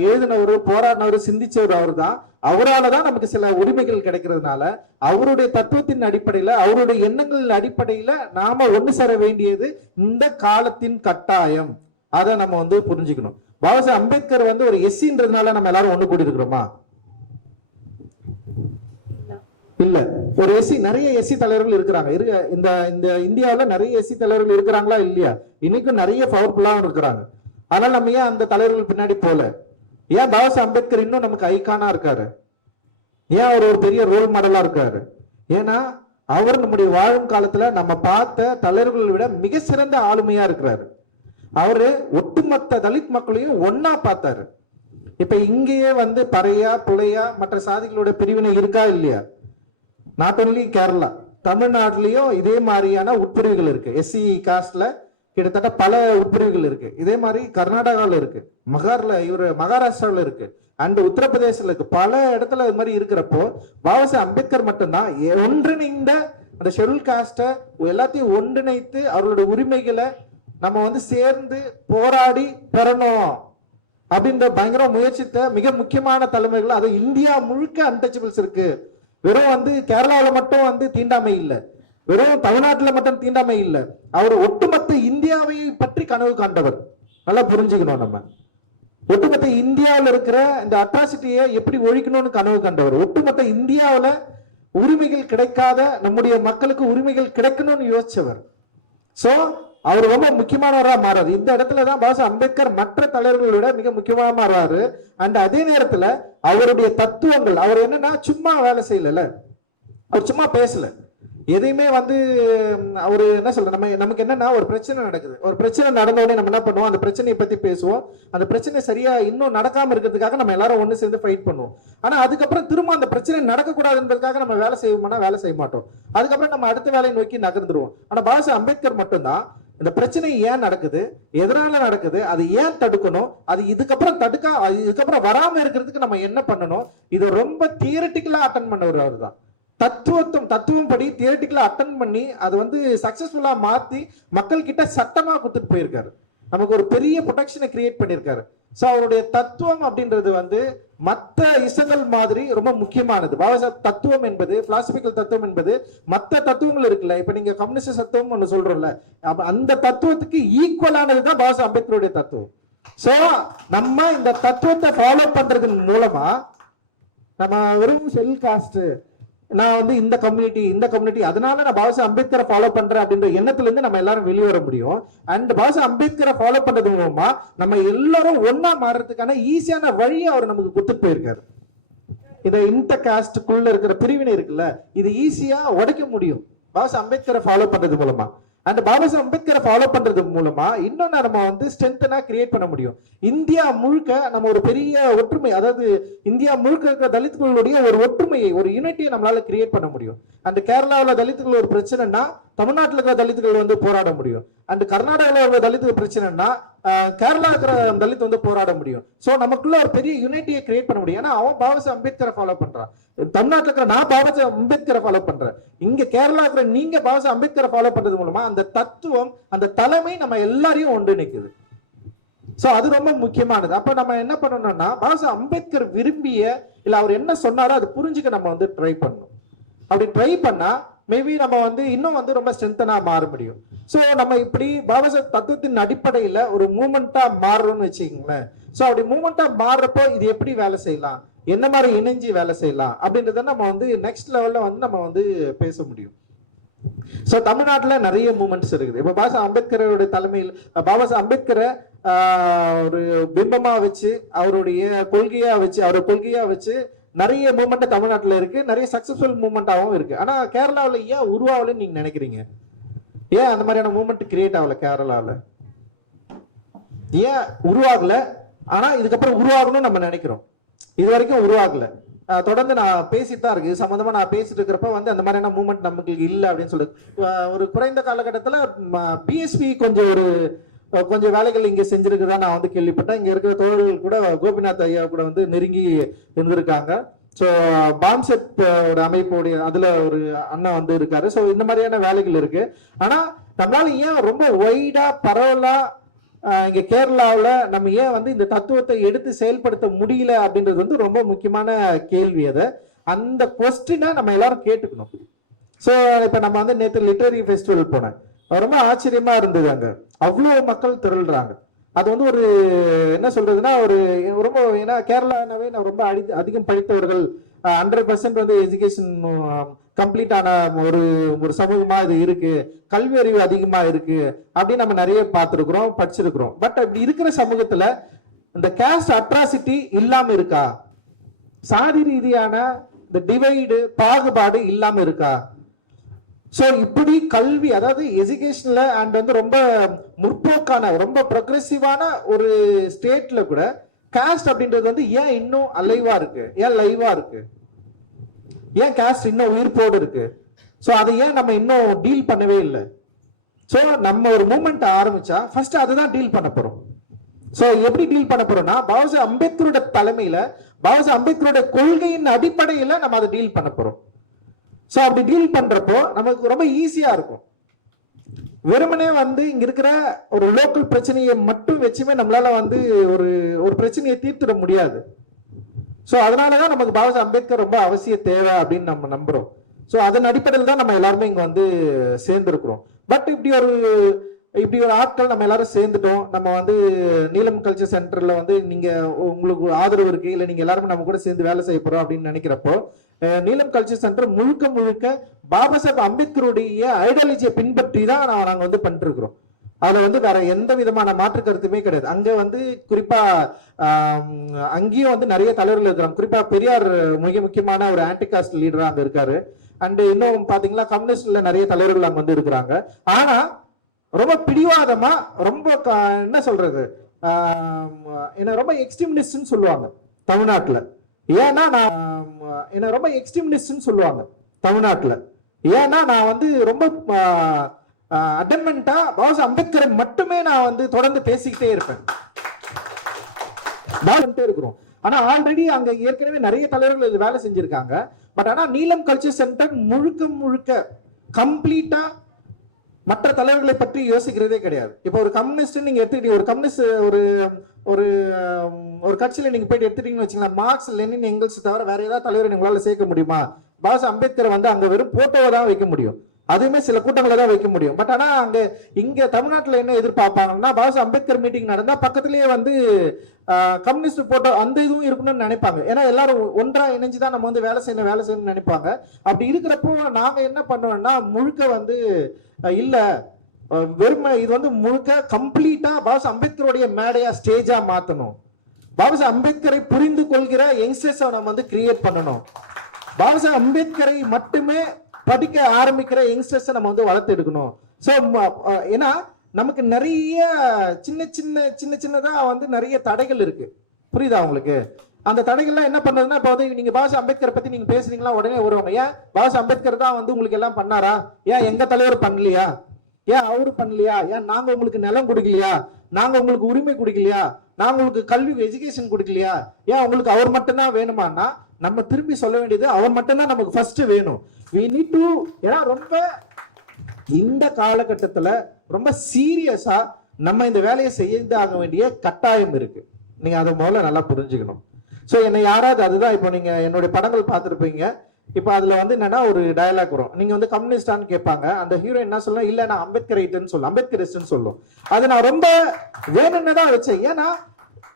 எழுதினவர், போராடினவர், சிந்திச்சவர் அவர் தான். அவரால் தான் நமக்கு சில உரிமைகள் கிடைக்கிறதுனால அவருடைய தத்துவத்தின் அடிப்படையில, அவருடைய எண்ணங்களின் அடிப்படையில நாம ஒண்ணு சேர வேண்டியது இந்த காலத்தின் கட்டாயம். அதை நம்ம வந்து புரிஞ்சுக்கணும். பாபா சாஹேப் அம்பேத்கர் வந்து ஒரு எஸ்சின்றதுனால நம்ம எல்லாரும் ஒண்ணு கூடி இருக்கிறோமா? இல்ல. ஒரு எஸ்சி, நிறைய எஸ்சி தலைவர்கள் இருக்கிறாங்க. இந்த இந்த இந்தியாவில நிறைய எஸ்சி தலைவர்கள் இருக்கிறாங்களா இல்லையா? இன்னைக்கும் நிறைய பவர்ஃபுல்லாவும் இருக்கிறாங்க. அதனால நம்ம ஏன் அந்த தலைவர்கள் பின்னாடி போல? ஏன் பாபா சாஹேப் அம்பேத்கர் இன்னும் நமக்கு ஐகானா இருக்காரு? ஏன் அவர் ஒரு பெரிய ரோல் மாடலா இருக்காரு? ஏன்னா அவர் நம்முடைய வாழும் காலத்துல நம்ம பார்த்த தலைவர்களை விட மிக சிறந்த ஆளுமையா இருக்கிறாரு. அவரு ஒட்டுமொத்த தலித் மக்களையும் ஒன்னா பார்த்தாரு. இப்ப இங்கேயே வந்து பறையா, புலையா, மற்ற சாதிகளோட பிரிவினை இருக்கா இல்லையா? நாட் ஒன்லி கேரளா, தமிழ்நாட்டிலையும் இதே மாதிரியான உட்பிரிவுகள் இருக்கு. எஸ்சி காஸ்ட்ல கிட்டத்தட்ட பல உட்பிரிவுகள் இருக்கு. இதே மாதிரி கர்நாடகாவில் இருக்கு, மகாராஷ்டிராவில் இருக்கு, அண்ட் உத்தரப்பிரதேசத்துல இருக்கு. பல இடத்துல இது மாதிரி இருக்கிறப்போ பாபா சாஹேப் அம்பேத்கர் மட்டும்தான் ஒன்றிணைந்த அந்த ஷெட்யூல் காஸ்ட எல்லாத்தையும் ஒன்றிணைத்து அவர்களுடைய உரிமைகளை நம்ம வந்து சேர்ந்து போராடி பெறணும் அப்படின்ற பயங்கர முயற்சித்த மிக முக்கியமான தலைமைகள். அது இந்தியா முழுக்க அன்டச்சபிள்ஸ் இருக்கு. வெறும் வந்து கேரளாவில் மட்டும் வந்து தீண்டாமை இல்லை, வெறும் தமிழ்நாட்டில் மட்டும் தீண்டாமை இல்லை. அவர் ஒட்டுமொத்த இந்தியாவை பற்றி கனவு காண்டவர். நல்லா புரிஞ்சுக்கணும். நம்ம ஒட்டுமொத்த இந்தியாவில் இருக்கிற இந்த அட்ராசிட்டியை எப்படி ஒழிக்கணும்னு கனவு கண்டவர். ஒட்டுமொத்த இந்தியாவில் உரிமைகள் கிடைக்காத நம்முடைய மக்களுக்கு உரிமைகள் கிடைக்கணும்னு யோசிச்சவர். சோ அவர் ரொம்ப முக்கியமானவராக மாறாரு. இந்த இடத்துலதான் பாபா சாஹேப் அம்பேத்கர் மற்ற தலைவர்களை விட மிக முக்கியமாக மாறாரு. அண்ட் அதே நேரத்துல அவருடைய தத்துவங்கள், அவர் என்னன்னா சும்மா வேலை செய்யல, அவர் சும்மா பேசல, எதையுமே வந்து அவரு என்ன சொல்ற, நமக்கு என்னன்னா ஒரு பிரச்சனை நடக்குது, ஒரு பிரச்சனை நடந்த உடனே நம்ம என்ன பண்ணுவோம், அந்த பிரச்சனையை பத்தி பேசுவோம். அந்த பிரச்சனை சரியா இன்னும் நடக்காம இருக்கிறதுக்காக நம்ம எல்லாரும் ஒண்ணு சேர்ந்து ஃபைட் பண்ணுவோம். ஆனா அதுக்கப்புறம் திரும்ப அந்த பிரச்சனை நடக்கக்கூடாதுன்றதுக்காக நம்ம வேலை செய்வோம்னா வேலை செய்ய மாட்டோம். அதுக்கப்புறம் நம்ம அடுத்த வேலையை நோக்கி நகர்ந்துருவோம். ஆனா பாபா சாஹேப் அம்பேத்கர் மட்டும்தான் இந்த பிரச்சனை ஏன் நடக்குது, எதனால நடக்குது, அது ஏன் தடுக்கணும், அது இதுக்கப்புறம் வராம இருக்கிறதுக்கு நம்ம என்ன பண்ணணும், இது ரொம்ப தியரிட்டிக்கலா அட்டன் பண்ணவர் அவர் தான். தத்துவம் படி தியரிட்டிக்கலா அட்டன் பண்ணி அது வந்து சக்சஸ்ஃபுல்லா மாத்தி மக்கள் கிட்ட சட்டமா கொடுத்துட்டு போயிருக்காரு. நமக்கு ஒரு பெரிய ப்ரொடெக்ஷனை கிரியேட் பண்ணியிருக்காரு. ஸோ அவருடைய தத்துவம் அப்படின்றது வந்து மற்ற இசங்கள் மாதிரி ரொம்ப முக்கியமானது. பாபா சாஹேப் தத்துவம் என்பது, பிலாசபிக்கல் தத்துவம் என்பது மற்ற தத்துவங்கள் இருக்குல்ல, இப்ப நீங்க கம்யூனிஸ்ட் தத்துவம் ஒன்று சொல்றோம்ல, அந்த தத்துவத்துக்கு ஈக்குவலானதுதான் பாபா சாஹேப் அம்பேத்கருடைய தத்துவம். ஸோ நம்ம இந்த தத்துவத்தை ஃபாலோ பண்றதன் மூலமா நம்ம வெறும் ஷெல் காஸ்ட், நான் வந்து இந்த கம்யூனிட்டி அதனால நான் பாபாசாஹ் அம்பேத்கரை ஃபாலோ பண்றேன் அப்படின்ற எண்ணத்துல இருந்து நம்ம எல்லாரும் வெளியே வர முடியும். அண்ட் பாபாசாஹ் அம்பேத்கரை ஃபாலோ பண்றது மூலமா நம்ம எல்லாரும் ஒன்னா மாறுறதுக்கான ஈஸியான வழியை அவர் நமக்கு கொடுத்துட்டு போயிருக்காரு. இந்த இன்டர் காஸ்டுக்குள்ள இருக்கிற பிரிவினை இருக்குல்ல, இது ஈஸியா உடைக்க முடியும் பாபாசாஹ் அம்பேத்கரை ஃபாலோ பண்றது மூலமா. அந்த பாபாசாஹ் அம்பேத்கரை ஃபாலோ பண்றது மூலமா இன்னொன்னு நம்ம வந்து ஸ்ட்ரென்த்தனா கிரியேட் பண்ண முடியும். இந்தியா முழுக்க நம்ம ஒரு பெரிய ஒற்றுமை, அதாவது இந்தியா முழுக்க இருக்கிற தலித்துகளுடைய ஒரு ஒற்றுமையை, ஒரு யூனிட்டியை நம்மளால கிரியேட் பண்ண முடியும். அந்த கேரளாவில் தலித்துகள் ஒரு பிரச்சனைனா தமிழ்நாட்டில் இருக்கிற தலித்துகள் வந்து போராட முடியும். அண்ட் கர்நாடகாவில் இருக்கிற தலித்துகள் பிரச்சனைனா கேரளா இருக்கிற தலித் வந்து போராட முடியும். ஸோ நமக்குள்ள ஒரு பெரிய யூனிட்டியை கிரியேட் பண்ண முடியும். ஏன்னா அவன் பாபாசாஹ் அம்பேத்கரை ஃபாலோ பண்றான், தமிழ்நாட்டில் இருக்கிற நான் பாபாசாஹ் அம்பேத்கரை ஃபாலோ பண்றேன், இங்க கேரளா இருக்கிற நீங்க பாபாசாஹ் அம்பேத்கரை ஃபாலோ பண்றது மூலமா அந்த தத்துவம், அந்த தலைமை நம்ம எல்லாரையும் ஒன்றிணைக்குது. சோ அது ரொம்ப முக்கியமானது. அப்ப நம்ம என்ன பண்ணணும்னா பாபாசாஹ் அம்பேத்கர் விரும்பிய இல்ல அவர் என்ன சொன்னாரோ அதை புரிஞ்சுக்க நம்ம வந்து ட்ரை பண்ணணும். அப்படி ட்ரை பண்ணா மேபி நம்ம வந்து இன்னும் வந்து ரொம்ப ஸ்ட்ரென்த்தனா மாற முடியும். சோ நம்ம இப்படி பாபாசாஹ் தத்துவத்தின் அடிப்படையில ஒரு மூமெண்டா மாறுறோம்னு வச்சுக்கோங்களேன். சோ அப்படி மூமெண்டா மாறுறப்போ இது எப்படி வேலை செய்யலாம், என்ன மாதிரி இணைஞ்சு வேலை செய்யலாம் அப்படின்றத நம்ம வந்து நெக்ஸ்ட் லெவல்ல வந்து நம்ம வந்து பேச முடியும். சோ தமிழ்நாட்டுல நிறைய மூமெண்ட்ஸ் இருக்குது. இப்ப பாபாசாஹ் அம்பேத்கரோட தலைமையில் பாபாசாஹ் அம்பேத்கரை ஒரு பிம்பமா வச்சு அவருடைய கொள்கையா வச்சு நிறைய மூமெண்ட் தமிழ்நாட்டுல இருக்கு, நிறைய சக்சஸ்ஃபுல் மூமெண்டாவும் இருக்கு. ஆனா கேரளாவில் ஏன் உருவாகலன்னு நீங்க நினைக்கிறீங்க? ஏன் அந்த மாதிரியான மூமெண்ட் கிரியேட் ஆகல கேரளாவில்? ஏன் உருவாகல? ஆனா இதுக்கப்புறம் உருவாகணும்னு நம்ம நினைக்கிறோம், இது வரைக்கும் உருவாகல. தொடர்ந்து நான் பேசிட்டு தான் இருக்கு, இது சம்பந்தமா நான் பேசிட்டு இருக்கிறப்ப வந்து அந்த மாதிரியான மூமெண்ட் நமக்கு இல்லை அப்படின்னு சொல்லிட்டு ஒரு குறைந்த காலகட்டத்தில் பிஎஸ்பி கொஞ்சம் வேலைகள் இங்க செஞ்சிருக்குதான் நான் வந்து கேள்விப்பட்டேன். இங்க இருக்கிற தோழர்கள் கூட கோபிநாத் ஐயா கூட வந்து நெருங்கி இருந்திருக்காங்க. ஸோ பாம்செட் ஒரு அமைப்போடைய அதுல ஒரு அண்ணா வந்து இருக்காரு. ஸோ இந்த மாதிரியான வேலைகள் இருக்கு. ஆனா நம்மளால ஏன் ரொம்ப ஒய்டா பரவலா இங்க கேரளாவில் நம்ம ஏன் வந்து இந்த தத்துவத்தை எடுத்து செயல்படுத்த முடியல அப்படின்றது வந்து ரொம்ப முக்கியமான கேள்வி. அதை அந்த கொஸ்டினை நம்ம எல்லாரும் கேட்டுக்கணும். ஸோ இப்ப நம்ம வந்து நேற்று லிட்டரரி ஃபெஸ்டிவல் போனேன், ரொம்ப ஆச்சரியமா இருந்தது. அங்க அவ்வளவு மக்கள் திரள்றாங்க. அது வந்து ஒரு என்ன சொல்றதுன்னா ஒரு ரொம்ப, ஏன்னா கேரளாவே நான் ரொம்ப அதிகம் படித்தவர்கள் 100% வந்து எஜுகேஷன் கம்ப்ளீட் ஆன ஒரு சமூகமா இது இருக்கு, கல்வி அறிவு அதிகமா இருக்கு அப்படின்னு நம்ம நிறைய பார்த்துருக்கிறோம், படிச்சிருக்கிறோம். பட் இப்படி இருக்கிற சமூகத்துல இந்த கேஸ்ட் அட்ராசிட்டி இல்லாம இருக்கா? சாதி ரீதியான இந்த டிவைடு பாகுபாடு இல்லாம இருக்கா? ஸோ இப்படி கல்வி, அதாவது எஜுகேஷன்ல அண்ட் வந்து ரொம்ப முற்போக்கான ரொம்ப ப்ரொக்ரெசிவான ஒரு ஸ்டேட்ல கூட காஸ்ட் அப்படின்றது வந்து ஏன் இன்னும் அலைவா இருக்கு, ஏன் லைவா இருக்கு, ஏன் காஸ்ட் இன்னும் உயிர்ப்போடு இருக்கு? ஸோ அதை ஏன் நம்ம இன்னும் டீல் பண்ணவே இல்லை? ஸோ நம்ம ஒரு மூமெண்ட் ஆரம்பிச்சா ஃபர்ஸ்ட் அதுதான் டீல் பண்ண போறோம். ஸோ எப்படி டீல் பண்ண போறோம்னா பாபாசாஹ் அம்பேத்கரோட தலைமையில, பாபாசாஹ் அம்பேத்கரோட கொள்கையின் அடிப்படையில நம்ம அதை டீல் பண்ண போறோம். ஸோ அப்படி டீல் பண்றப்போ நமக்கு ரொம்ப ஈஸியா இருக்கும். வெறுமனே வந்து இங்க இருக்கிற ஒரு லோக்கல் பிரச்சனையை மட்டும் வச்சுமே நம்மளால வந்து ஒரு பிரச்சனையை தீர்த்திட முடியாது. ஸோ அதனாலதான் நமக்கு பாபாசாஹ் அம்பேத்கர் ரொம்ப அவசிய தேவை அப்படின்னு நம்ம நம்புறோம். ஸோ அதன் அடிப்படையில் தான் நம்ம எல்லாருமே இங்க வந்து சேர்ந்துருக்கிறோம். பட் இப்படி ஒரு ஆட்கள் நம்ம எல்லாரும் சேர்ந்துட்டோம். நம்ம வந்து நீலம் கல்ச்சர் சென்டர்ல வந்து நீங்க உங்களுக்கு ஆதரவு இருக்கு, இல்லை நீங்க எல்லாருமே நம்ம கூட சேர்ந்து வேலை செய்ய போறோம் அப்படின்னு நினைக்கிறப்போ நீலம் கல்ச்சர் சென்டர் முழுக்க பாபாசாஹ் அம்பேத்கருடைய ஐடியாலஜியை பின்பற்றி தான் நாங்க வந்து பண்ணிட்டு இருக்கிறோம். அதுல வந்து வேற எந்த விதமான மாற்று கருத்துமே கிடையாது. அங்க வந்து குறிப்பா அங்கேயும் வந்து நிறைய தலைவர்கள் இருக்கிறாங்க. குறிப்பா பெரியார் மிக முக்கியமான ஒரு ஆன்டிகாஸ்ட் லீடரா அங்க இருக்காரு. அண்ட் இன்னும் பாத்தீங்கன்னா கம்யூனிஸ்ட்ல நிறைய தலைவர்கள் அங்க வந்து இருக்கிறாங்க. ஆனா ரொம்ப பிடிவாதமா, ரொம்ப என்ன சொல்றது, என்ன ரொம்ப எக்ஸ்ட்ரீமிஸ்ட்னு சொல்லுவாங்க தமிழ்நாட்டுல. ஏன்னா நான் என்ன ரொம்ப எக்ஸ்ட்ரீமிஸ்ட்னு சொல்லுவாங்க தமிழ்நாட்டுல. ஏன்னா நான் வந்து ரொம்ப அட்டன்மெண்டா பாபாசாஹ் அம்பேத்கரை மட்டுமே நான் வந்து தொடர்ந்து பேசிக்கிட்டே இருப்பேன் இருக்கிறோம். ஆனா ஆல்ரெடி அங்க ஏற்கனவே நிறைய தலைவர்கள் இது வேலை செஞ்சிருக்காங்க. பட் ஆனா நீலம் கல்ச்சர் சென்டர் முழுக்க கம்ப்ளீட்டா மற்ற தலைவர்களை பற்றி யோசிக்கிறதே கிடையாது. இப்போ ஒரு கம்யூனிஸ்ட் நீங்க எடுத்துக்கிட்டீங்க, ஒரு கம்யூனிஸ்ட் ஒரு கட்சியில நீங்க போயிட்டு எடுத்துட்டீங்கன்னு வச்சுக்கலாம், மார்க்ஸ், லெனின், எங்கல்ஸ் தவிர வேற ஏதாவது தலைவர் உங்களால சேர்க்க முடியுமா? பாபாசாஹ் அம்பேத்கர் வந்து அங்க வெறும் போட்டோவை தான் வைக்க முடியும். அதுவுமே சில கூட்டங்களை தான் வைக்க முடியும். பட் ஆனா இங்க தமிழ்நாட்டுல என்ன எதிர்பார்ப்பாங்கன்னா, பாபா அம்பேத்கர் மீட்டிங் நடந்தா பக்கத்துலயே வந்து கம்யூனிஸ்ட் போட்டோ அந்த இதுவும் இருக்கணும்னு நினைப்பாங்க. ஏன்னா எல்லாரும் ஒன்றா இணைஞ்சுதான் நம்ம வந்து வேலை செய்யணும்னு நினைப்பாங்க. அப்படி இருக்கிறப்போ நாங்க என்ன பண்ணுவோம்னா, முழுக்க வந்து இல்ல வெறுமை இது வந்து முழுக்க கம்ப்ளீட்டா பாபா அம்பேத்கருடைய மேடையா ஸ்டேஜா மாத்தணும். பாபா அம்பேத்கரை புரிந்து கொள்கிற யங்ஸ்டர்ஸை நம்ம வந்து கிரியேட் பண்ணணும். பாபா அம்பேத்கரை மட்டுமே படிக்க ஆரம்பிக்கிற யங்ஸ்டர்ஸை நம்ம வந்து வளர்த்து எடுக்கணும். ஸோ ஏன்னா நமக்கு நிறைய சின்னதா வந்து நிறைய தடைகள் இருக்கு. புரியுதா உங்களுக்கு? அந்த தடைகள்லாம் என்ன பண்றதுன்னா, இப்போ வந்து நீங்க பாபா அம்பேத்கரை பத்தி நீங்க பேசுறீங்களா, உடனே வருவாங்க. ஏன் பாபா அம்பேத்கர் தான் வந்து உங்களுக்கு எல்லாம் பண்ணாரா? ஏன் எங்க தலைவர் பண்ணலையா? ஏன் அவரு பண்ணலையா? ஏன் நாங்க உங்களுக்கு நிலம் கொடுக்கலையா? நாங்க உங்களுக்கு உரிமை கொடுக்கலையா? நாங்க உங்களுக்கு கல்வி எஜுகேஷன் கொடுக்கலையா? ஏன் உங்களுக்கு அவர் மட்டும்தான் வேணுமானா, நம்ம திரும்பி சொல்ல வேண்டியது அவர் மட்டும்தான் நமக்கு ஃபர்ஸ்ட் வேணும். we need to ஏன்னா ரொம்ப இந்த காலகட்டத்துல ரொம்ப சீரியஸா நம்ம இந்த வேலையை செய்தாக வேண்டிய கட்டாயம் இருக்கு. நீங்க அதை முதல்ல நல்லா புரிஞ்சுக்கணும். ஸோ என்னை யாராவது அதுதான் இப்போ நீங்க என்னுடைய படங்கள் பார்த்துருப்பீங்க. இப்போ அதுல வந்து என்னன்னா ஒரு டயலாக் வரும். நீங்க வந்து கம்யூனிஸ்டான்னு கேட்பாங்க. அந்த ஹீரோ என்ன சொல்லலாம், இல்ல நான் அம்பேத்கரைட்னு சொல்லும், அம்பேத்கரிஸ்ட்னு சொல்லும். அது நான் ரொம்ப வேணும்னு தான் வச்சேன். ஏன்னா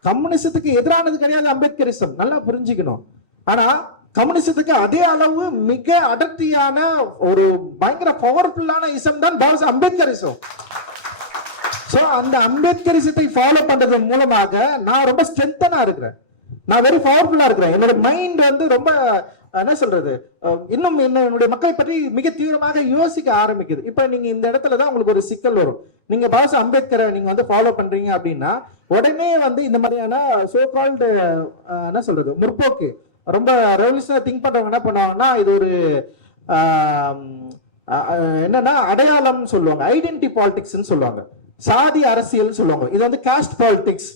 கம்யூனிசத்துக்கு எதிரானது கிடையாது அம்பேத்கரிசம், நல்லா புரிஞ்சுக்கணும். ஆனா கம்யூனிசத்துக்கு அதே அளவு மிக அடர்த்தியான ஒரு பயங்கர பவர்ஃபுல்லான இசம் தான் பாபா அம்பேத்கரிசம். சோ அந்த அம்பேத்கரிசத்தை ஃபாலோ பண்றது மூலமாக நான் ரொம்ப ஸ்ட்ரென்த்தனா இருக்கிறேன், நான் வெரி பவர்ஃபுல்லா இருக்கிறேன். என்னோட மைண்ட் வந்து ரொம்ப என்ன சொல்றது, இன்னும் என்னுடைய மக்களை பற்றி மிக தீவிரமாக யோசிக்க ஆரம்பிக்குது. இப்ப நீங்க இந்த இடத்துல தான் உங்களுக்கு ஒரு சிக்கல் வரும். நீங்க பாபா அம்பேத்கரை நீங்க வந்து ஃபாலோ பண்றீங்க அப்படின்னா உடனே வந்து இந்த மாதிரியான சோ கால்டு என்ன சொல்றது முற்போக்கு ரொம்ப ரெவல்யூஷனரி திங்க் பண்றவங்க என்ன பண்ணுவாங்கன்னா, இது ஒரு என்னன்னா அடையாளம் சொல்லுவாங்க, ஐடென்டி பாலிடிக்ஸ் சொல்லுவாங்க, சாதி அரசியல் சொல்லுவாங்க. இது வந்து காஸ்ட் பாலிடிக்ஸ்,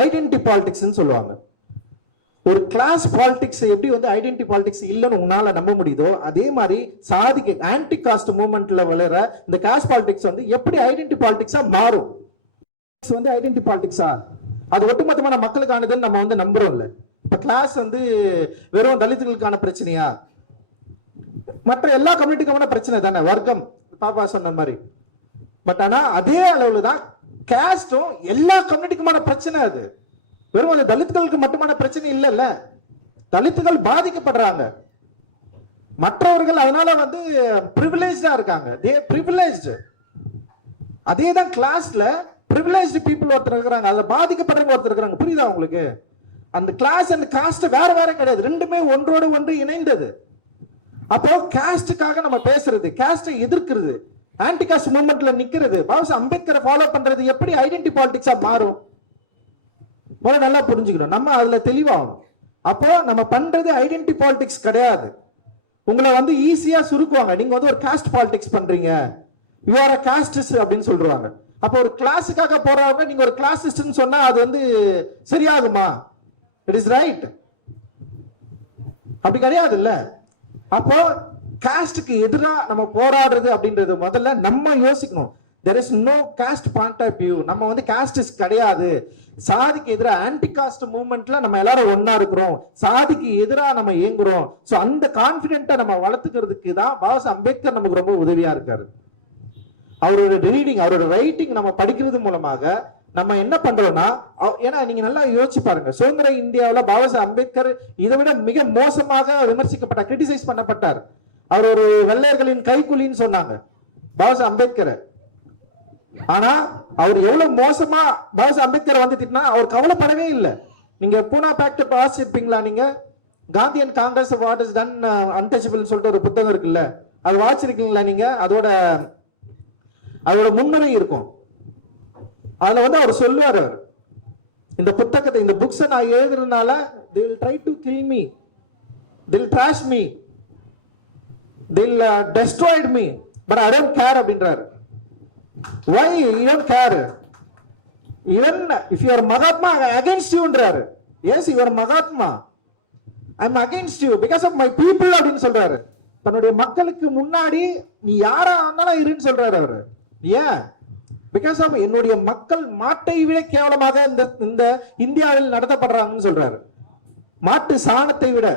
ஐடென்டி பாலிடிக்ஸ் சொல்லுவாங்க. ஒரு கிளாஸ் பாலிடிக்ஸ் எப்படி வந்து ஐடென்டி பாலிடிக்ஸ் இல்லைன்னு உன்னால நம்ப முடியுதோ, அதே மாதிரி சாதிக்கு ஆன்டி காஸ்ட் மூவ்மெண்ட்ல வளர இந்த காஸ்ட் பாலிடிக்ஸ் வந்து எப்படி ஐடென்டி பாலிடிக்ஸா மாறும். வந்து ஐடென்டி பாலிடிக்ஸா அது ஒட்டுமொத்தமான மக்களுக்கானதுன்னு நம்ம வந்து நம்புறோம்ல. இப்ப கிளாஸ் வந்து வெறும் தலித்துகளுக்கான பிரச்சனையா? மற்ற எல்லா கம்யூனிட்டிக்கான பிரச்சனை தானே, வர்க்கம் பாப்பா சொன்ன மாதிரி. பட் ஆனா அதே அளவுல தான் காஸ்டும் எல்லா கம்யூனிட்டிக்குமான பிரச்சனை. அது வெறும் அது தலித்துகளுக்கு மட்டுமான பிரச்சனை இல்லைல்ல. தலித்துகள் பாதிக்கப்படுறாங்க, மற்றவர்கள் அதனால வந்து பிரிவிலேஜ்டா இருக்காங்க. அதே தான் கிளாஸ்ல பிரிவிலேஜ்டு பீப்புள் ஒருத்தர் இருக்கிறாங்க, அதுல பாதிக்கப்படுறவங்க ஒருத்தர் இருக்கிறாங்க. புரியுதா உங்களுக்கு? அந்த கிளாஸ் அண்ட் காஸ்ட் வேற வேற கிடையாது, ரெண்டுமே ஒன்றோடு ஒன்று இணைந்தது. அப்போ காஸ்டுக்காக நம்ம பேசுறது, காஸ்டை எதிர்க்கிறது, ஆன்டி காஸ்ட் மூவ்மெண்ட்ல நிக்கிறது, பாபா அம்பேத்கரை ஃபாலோ பண்றது எப்படி ஐடென்டி பாலிடிக்ஸா மாறும் நல்லா புரிஞ்சுக்கணும். நம்ம அதுல தெளிவாகணும். அப்போ நம்ம பண்றது ஐடென்டி பாலிடிக்ஸ் கிடையாது. உங்களை வந்து ஈஸியா சுருக்குவாங்க, நீங்க வந்து ஒரு காஸ்ட் பாலிடிக்ஸ் பண்றீங்க, யூ ஆர் அ காஸ்டிஸ்ட் அப்படின்னு சொல்றாங்க. அப்போ ஒரு கிளாஸுக்காக போறவங்க நீங்க ஒரு கிளாஸிஸ்ட்னு சொன்னா அது வந்து சரியாகுமா? இட் இஸ் ரைட், அப்படி கிடையாது இல்ல. அப்போ காஸ்டுக்கு எதிராக நம்ம போராடுறது அப்படின்றது முதல்ல நம்ம யோசிக்கணும். there is no caste point of view. நம்ம வந்து காஸ்டிஸ்ட் கிடையாது. சாதிக்கு எதிராக ஆன்டி காஸ்ட் மூவ்மெண்ட்ல நம்ம எல்லாரும் ஒன்னா இருக்கிறோம், சாதிக்கு எதிராக நம்ம இயங்குறோம். சோ அந்த கான்பிடென்ட்டை நம்ம வளர்த்துக்கிறதுக்கு தான் பாபா அம்பேத்கர் நமக்கு ரொம்ப உதவியா இருக்காரு. அவரோட ரீடிங், அவரோட ரைட்டிங் நம்ம படிக்கிறது மூலமாக நம்ம என்ன பண்றோம்னா, ஏன்னா நீங்க நல்லா யோசிச்சு பாருங்க, சுதந்திர இந்தியாவில் பாபா அம்பேத்கர் இதை விட மிக மோசமாக விமர்சிக்கப்பட்டார், கிரிட்டிசைஸ் பண்ணப்பட்டார். அவர் ஒரு வெள்ளையர்களின் கைக்கூலின்னு சொன்னாங்க பாபா அம்பேத்கர். ஆனா அவர் எவ்வளவு மோசமா பாபா அம்பேத்கர் வந்து திட்டினா அவர் கவலைப்படவே இல்லை. நீங்க பூனா பேக்ட் வாசிச்சிருப்பீங்களா? நீங்க Gandhi and Congress what is done untouchable சொல்லிட்டு ஒரு புத்தகம் இருக்குல்ல, அது வாசிச்சிருக்கீங்களா நீங்க? அதோட முன்னுரை இருக்கும். அதுல வந்து அவர் சொல்லுவார், இந்த புத்தகத்தை, இந்த புக்ஸை நான் எழுதுறதுனால they will try to kill me, they will trash me, they will destroy me, but I don't care அப்படின்றாரு. Why you don't care? Even if you are Mahatma, I am against you ன்றாரு. Yes, you are Mahatma, I am against you because of my people அப்படின்னு சொல்றாரு. தன்னுடைய மக்களுக்கு முன்னாடி நீ யாரா ஆனாலும் இருன்னு சொல்றாரு அவரு. ஏன்? பிகாஸ் ஆஃப் என்னுடைய மக்கள் மாட்டை விட கேவலமாக இந்த இந்தியாவில் நடத்தப்படுறாங்கன்னு சொல்றாரு. மாட்டு சாணத்தை விட.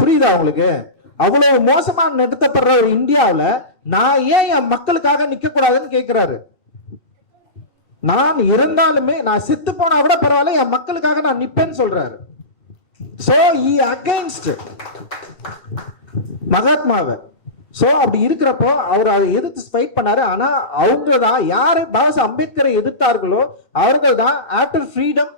புரியுதா உங்களுக்கு? அவ்வளவு மோசமா நடத்தப்படுற ஒரு இந்தியாவில் நான் ஏன் என் மக்களுக்காக நிக்க கூடாதுன்னு கேட்கிறாரு. நான் இருந்தாலுமே நான் செத்து போனா கூட பரவாயில்ல, என் மக்களுக்காக நான் நிப்பேன்னு சொல்றாரு. So he against மகாத்மாவை. சோ அப்படி இருக்கிறப்போ அவர் அதை எதிர்த்து ஃபைட் பண்ணாரு. ஆனா அவங்க தான் யாரு பாஸ் அம்பேத்கரை எதிர்த்தார்களோ அவர்கள் தான் ஆஃப்டர் ஃப்ரீடம்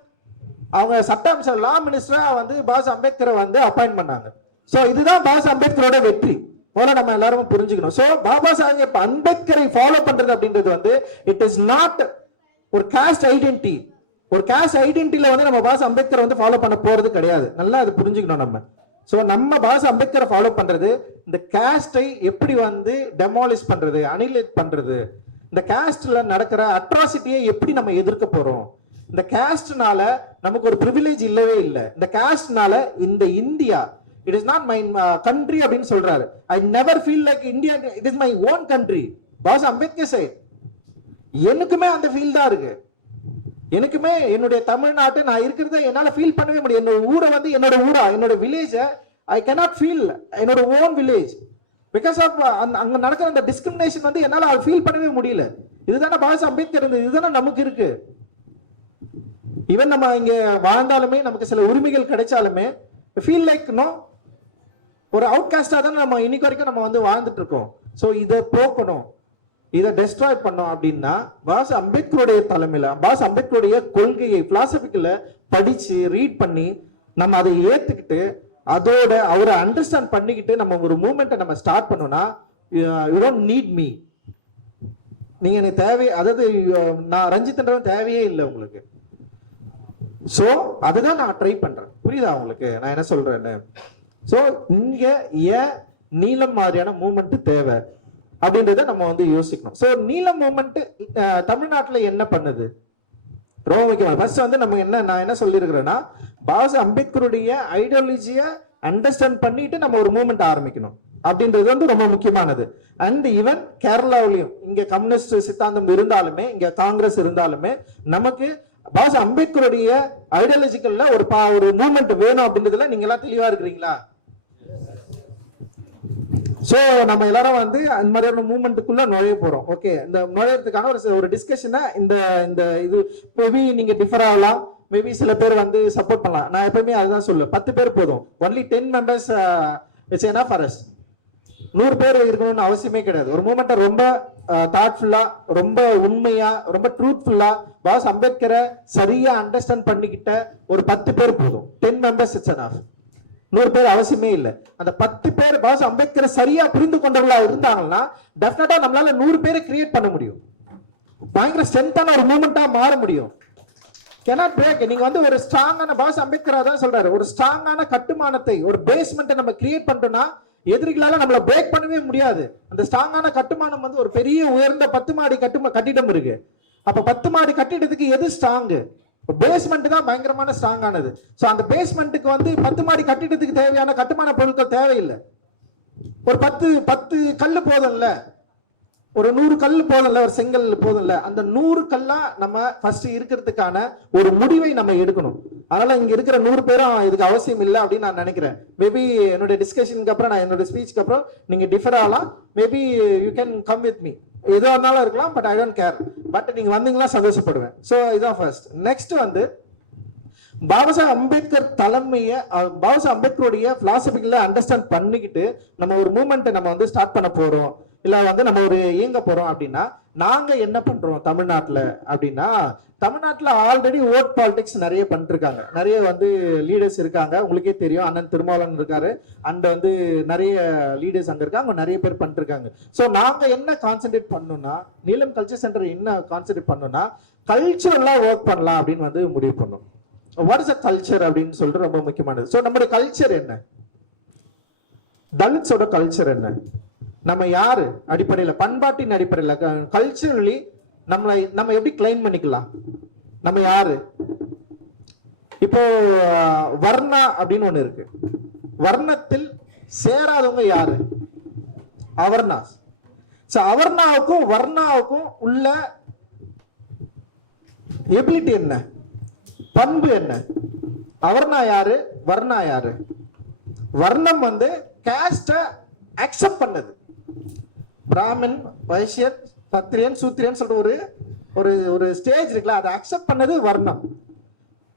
அவங்க சட்ட லா மினிஸ்டரா வந்து பாஸ் அம்பேத்கரை வந்து அப்பாயிண்ட் பண்ணாங்க. சோ இதுதான் பாஸ் அம்பேத்கரோட வெற்றி போல நம்ம எல்லாரும் புரிஞ்சுக்கணும். சோ பாபா சாஹேப் அம்பேத்கரை ஃபாலோ பண்றது அப்படின்றது வந்து இட் இஸ் நாட் ஒரு காஸ்ட் ஐடென்டிட்டி. ஒரு காஸ்ட் ஐடென்டிட்டில வந்து நம்ம பாஸ் அம்பேத்கரை வந்து ஃபாலோ பண்ண போறது கிடையாது. நல்லா அது புரிஞ்சுக்கணும் நம்ம. சோ நம்ம பாஸ் அம்பேத்கரை ஃபாலோ பண்றது இந்த காஸ்டை எப்படி வந்து டெமாலிஷ் பண்றது, அனிலேட் பண்றது, இந்த காஸ்ட்ல நடக்கிற அட்ராசிட்டியை எப்படி நம்ம எதிர்க்க போறோம். இந்த காஸ்ட்னால நமக்கு ஒரு பிரிவிலேஜ் இல்லவே இல்லை. இந்த காஸ்ட்னால இந்த India it is not my country அப்படின்னு சொல்றாரு. I never feel like India, it is my own country. பாஸ் அம்பேத்கர் சைட் எனக்குமே அந்த ஃபீல் தான் இருக்கு. எனக்குமே என்னுடைய தமிழ்நாட்டை நான் இருக்கிறத என்னால ஃபீல் பண்ணவே முடியும். என்னோட ஊரை வந்து என்னோட ஊரா, என்னோட வில்லேஜ ஐ cannot ஃபீல் என்னோட ஓன் வில்லேஜ் பிகாஸ் ஆஃப் அங்க நடக்கிற அந்த டிஸ்கிரிமினேஷன் வந்து என்னால ஃபீல் பண்ணவே முடியல. இதுதானே பாஸ் அம்பேத்கர் இருந்தது, இதுதானே நமக்கு இருக்கு. ஈவன் நம்ம இங்க வாழ்ந்தாலுமே நமக்கு சில உரிமைகள் கிடைச்சாலுமே ஃபீல் லைக் நோ ஒரு அவுட்காஸ்டா தான் நம்ம இன்னைக்கு வரைக்கும் நம்ம வந்து வாழ்ந்துட்டு இருக்கோம். ஸோ இதை போக்கணும், இதை டெஸ்ட்ராய் பண்ணோம் அப்படின்னா பாஸ் அம்பேத்கருடைய தலைமையில பாஸ் அம்பேத்கருடைய கொள்கையை பிலாசபிக்கல படிச்சு ரீட் பண்ணி நம்ம அதை ஏத்துக்கிட்டு அதோட அவரை அண்டர்ஸ்டாண்ட் பண்ணிக்கிட்டு நம்ம ஒரு மூவ்மெண்ட்டை நம்ம ஸ்டார்ட் பண்ணோம்னா யூ டோன்ட் நீட் மீ. நீங்க எனக்கு தேவை, அதாவது நான் ரஞ்சித்ன்றவன் தேவையே இல்லை உங்களுக்கு. சோ அதுதான் நான் ட்ரை பண்றேன். புரியுதா உங்களுக்கு நான் என்ன சொல்றேன்னு? சோ இங்க ஏன் நீலம் மாதிரியான மூவ்மெண்ட் தேவை அப்படின்றத நம்ம வந்து யோசிக்கணும். சோ நீலம் மூவ்மெண்ட் தமிழ்நாட்டுல என்ன பண்ணுது ரொம்ப முக்கியமான. ஃபர்ஸ்ட் வந்து நம்ம நான் என்ன சொல்லியிருக்கிறேன்னா பாஸ் அம்பேத்கருடைய ஐடியாலஜியை அண்டர்ஸ்டாண்ட் பண்ணிட்டு நம்ம ஒரு மூவ்மெண்ட் ஆரம்பிக்கணும் அப்படின்றது வந்து ரொம்ப முக்கியமானது. அண்ட் ஈவன் கேரளாவிலையும் இங்க கம்யூனிஸ்ட் சித்தாந்தம் இருந்தாலுமே இங்க காங்கிரஸ் இருந்தாலுமே நமக்கு பாஸ் அம்பேத்கருடைய ஐடியாலஜிக்கல்ல ஒரு மூவ்மெண்ட் வேணும் அப்படின்றதுல நீங்க எல்லாம் தெளிவா இருக்கிறீங்களா? சோ நம்ம எல்லாரும் வந்து அந்த மாதிரியான மூவ்மெண்ட்டுக்குள்ள நுழைய போறோம். ஓகே, இந்த நுழையறதுக்கான ஒரு டிஸ்கஷனை இந்த இது மேபி நீங்க டிஃபர் ஆகலாம், மேபி சில பேர் வந்து சப்போர்ட் பண்ணலாம். நான் எப்பவுமே அதுதான் சொல்லுவேன், 10 பேர் போதும். Only 10 members it's enough for us. 100 பேர் இருக்கணும்னு அவசியமே கிடையாது. ஒரு மூமெண்ட்டை ரொம்ப தாட்ஃபுல்லா, ரொம்ப உண்மையா, ரொம்ப ட்ரூத்ஃபுல்லா பாஸ் அம்பேத்கரை சரியா அண்டர்ஸ்டாண்ட் பண்ணிக்கிட்ட ஒரு 10 பேர் போதும். 10 மெம்பர்ஸ் இட்ஸ் எனஃப். 100 பேர் அவசியமே இல்லை. அந்த 10 பேர் பாஸ் அம்பேத்கரை சரியா புரிந்து கொண்டவர்களா இருந்தாங்கன்னா டெஃபினட்டா நம்மளால 100 பேரை கிரியேட் பண்ண முடியும். பயங்கர ஸ்ட்ரென்த்தான ஒரு மூமெண்டா மாற முடியும். cannot break. நீங்க வந்து ஒரு ஸ்ட்ராங்கான பாஸ் அம்பேத்கர் தான் சொல்றாரு, ஒரு ஸ்ட்ராங்கான கட்டுமானத்தை, ஒரு பேஸ்மெண்ட்டை நம்ம கிரியேட் பண்ணிட்டோம்னா எதிரிகளால நம்மள பிரேக் பண்ணவே முடியாது. அந்த ஸ்ட்ராங்கான கட்டுமானம் வந்து ஒரு பெரிய உயர்ந்த 10 மாடி கட்டிடம் இருக்கு. அப்ப 10 மாடி கட்டிடத்துக்கு எது ஸ்ட்ராங்? பேஸ்மெண்ட் தான் பயங்கரமான ஸ்ட்ராங் ஆனது. சோ அந்த பேஸ்மெண்ட்டுக்கு வந்து 10 மாடி கட்டிடத்துக்கு தேவையான கட்டுமான பொருட்கள் தேவையில்லை. ஒரு 10 கல்லு போதும்ல, ஒரு 100 கல் போதும்ல, ஒரு செங்கல் போதும்ல. அந்த 100 கல்லா நம்ம ஃபர்ஸ்ட் இருக்கிறதுக்கான ஒரு முடிவை நம்ம எடுக்கணும். அதனால இங்க இருக்கிற 100 பேரும் இதுக்கு அவசியம் இல்லை அப்படின்னு நான் நினைக்கிறேன். மேபி என்னோட டிஸ்கஷனுக்கு அப்புறம், நான் என்னோட ஸ்பீச்சுக்கு அப்புறம் நீங்க டிஃபர் ஆகலாம். Maybe you can come with me, எதுவாக இருந்தாலும் இருக்கலாம். But I don't care. But நீங்க வந்தீங்கன்னா சந்தோஷப்படுவேன். ஸோ இதான் ஃபர்ஸ்ட். நெக்ஸ்ட் வந்து பாபா சாஹேப் அம்பேத்கர் தலைமையை, பாபா சாஹேப் அம்பேத்கருடைய பிலாசபிக்கல அண்டர்ஸ்டாண்ட் பண்ணிக்கிட்டு நம்ம ஒரு மூவ்மெண்ட்டை நம்ம வந்து ஸ்டார்ட் பண்ண போறோம், இல்ல வந்து நம்ம ஒரு இயங்க போறோம் அப்படின்னா நாங்க என்ன பண்றோம் தமிழ்நாட்டுல அப்படின்னா, தமிழ்நாட்டுல ஆல்ரெடி ஓட் பாலிடிக்ஸ் நிறைய பண்ணிருக்காங்க. நிறைய வந்து லீடர்ஸ் இருக்காங்க, உங்களுக்கே தெரியும். அண்ணன் திருமாவளவன் இருக்காரு, அண்ட் வந்து நிறைய லீடர்ஸ் அங்க இருக்காங்க, நிறைய பேர் பண்ணிருக்காங்க. ஸோ நாங்க என்ன கான்சென்ட்ரேட் பண்ணோம்னா, நீலம் கல்ச்சர் சென்டர் என்ன கான்சென்ட்ரேட் பண்ணோம்னா கல்ச்சரலா ஒர்க் பண்ணலாம் அப்படின்னு வந்து முடிவு பண்ணோம். வாட் இஸ் அ கல்ச்சர் அப்படின்னு சொல்லிட்டு ரொம்ப முக்கியமானது. ஸோ நம்மளுடைய கல்ச்சர் என்ன, தலித்ஸோட கல்ச்சர் என்ன, நம்ம யாரு அடிப்படையில, பண்பாட்டின் அடிப்படையில கல்ச்சரலி நம்ம எப்படி கிளைம் பண்ணிக்கலாம், நம்ம யாரு. இப்போ வர்ணா அப்படின்னு ஒண்ணு இருக்கு. வர்ணத்தில் சேராதவங்க யாரு? அவர்ணாஸ். அவர்ணாவுக்கும் வர்ணாவுக்கும் உள்ள எபிலிட்டி என்ன, பண்பு என்ன? அவர்ணா யாரு, வர்ணா யாரு? வர்ணம் வந்து காஸ்ட அக்செப்ட் பண்ணது. பிராமின், வைசியன், சத்திரியன், சூத்திரியன் சொல்ற ஒரு ஒரு ஒரு ஸ்டேஜ் இருக்குல்ல, அதை அக்செப்ட் பண்ணது வர்ணம்.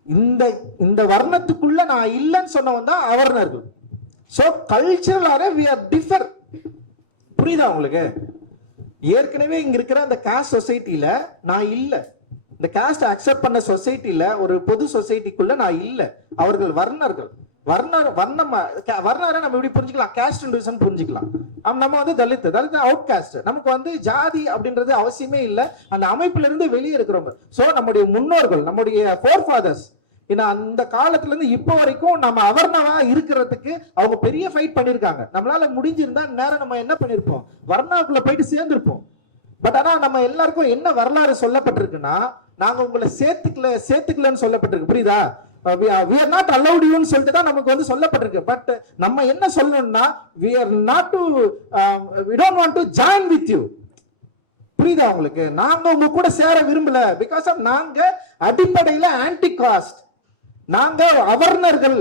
இந்த இந்த வர்ணத்துக்குள்ள நான் இல்லைன்னு சொன்னவன் தான் அவர்ணர்கள். ஸோ கல்ச்சரலாக வி ஆர் டிஃபர். புரியுதா உங்களுக்கு? ஏற்கனவே இங்க இருக்கிற அந்த காஸ்ட் சொசைட்டில நான் இல்லை, இந்த காஸ்ட் அக்செப்ட் பண்ண சொசைட்டில ஒரு பொது சொசைட்டிக்குள்ள நான் இல்லை. அவர்கள் வர்ணர்கள். வர்ணரை நம்ம எப்படி புரிஞ்சுக்கலாம்? காஸ்ட் புரிஞ்சுக்கலாம். நம்ம வந்து தலித் அவுட் காஸ்ட். நமக்கு வந்து ஜாதி அப்படின்றது அவசியமே இல்லை, அந்த அமைப்புல இருந்து வெளியே இருக்கிறவங்க. ஸோ நம்முடைய முன்னோர்கள், நம்முடைய ஃபோர் ஃபாதர்ஸ் அந்த காலத்துல இருந்து இப்போ வரைக்கும் நம்ம அவர்ணவா இருக்கிறதுக்கு அவங்க பெரிய ஃபைட் பண்ணிருக்காங்க. நம்மளால முடிஞ்சிருந்தா நேரம் நம்ம என்ன பண்ணிருப்போம்? வர்ணாக்குள்ள போயிட்டு சேர்ந்திருப்போம். பட் ஆனா நம்ம எல்லாருக்கும் என்ன வரலாறு சொல்லப்பட்டிருக்குன்னா, நாங்க உங்களை சேர்த்துக்கலன்னு சொல்லப்பட்டிருக்கு. புரியுதா? we are not allowed you ன்னு சொல்லிட்டு தான் நமக்கு வந்து சொல்லப்பட்டிருக்கு. பட் நம்ம என்ன சொல்லணும்னா, we don't want to join with you. புரியுதா உங்களுக்கு? நாங்க உங்க கூட சேர விரும்பல. பிகாஸ் ஆஃப் நாங்க அடிப்படையில ஆன்டி காஸ்ட், நாங்க அவர்ணர்கள்.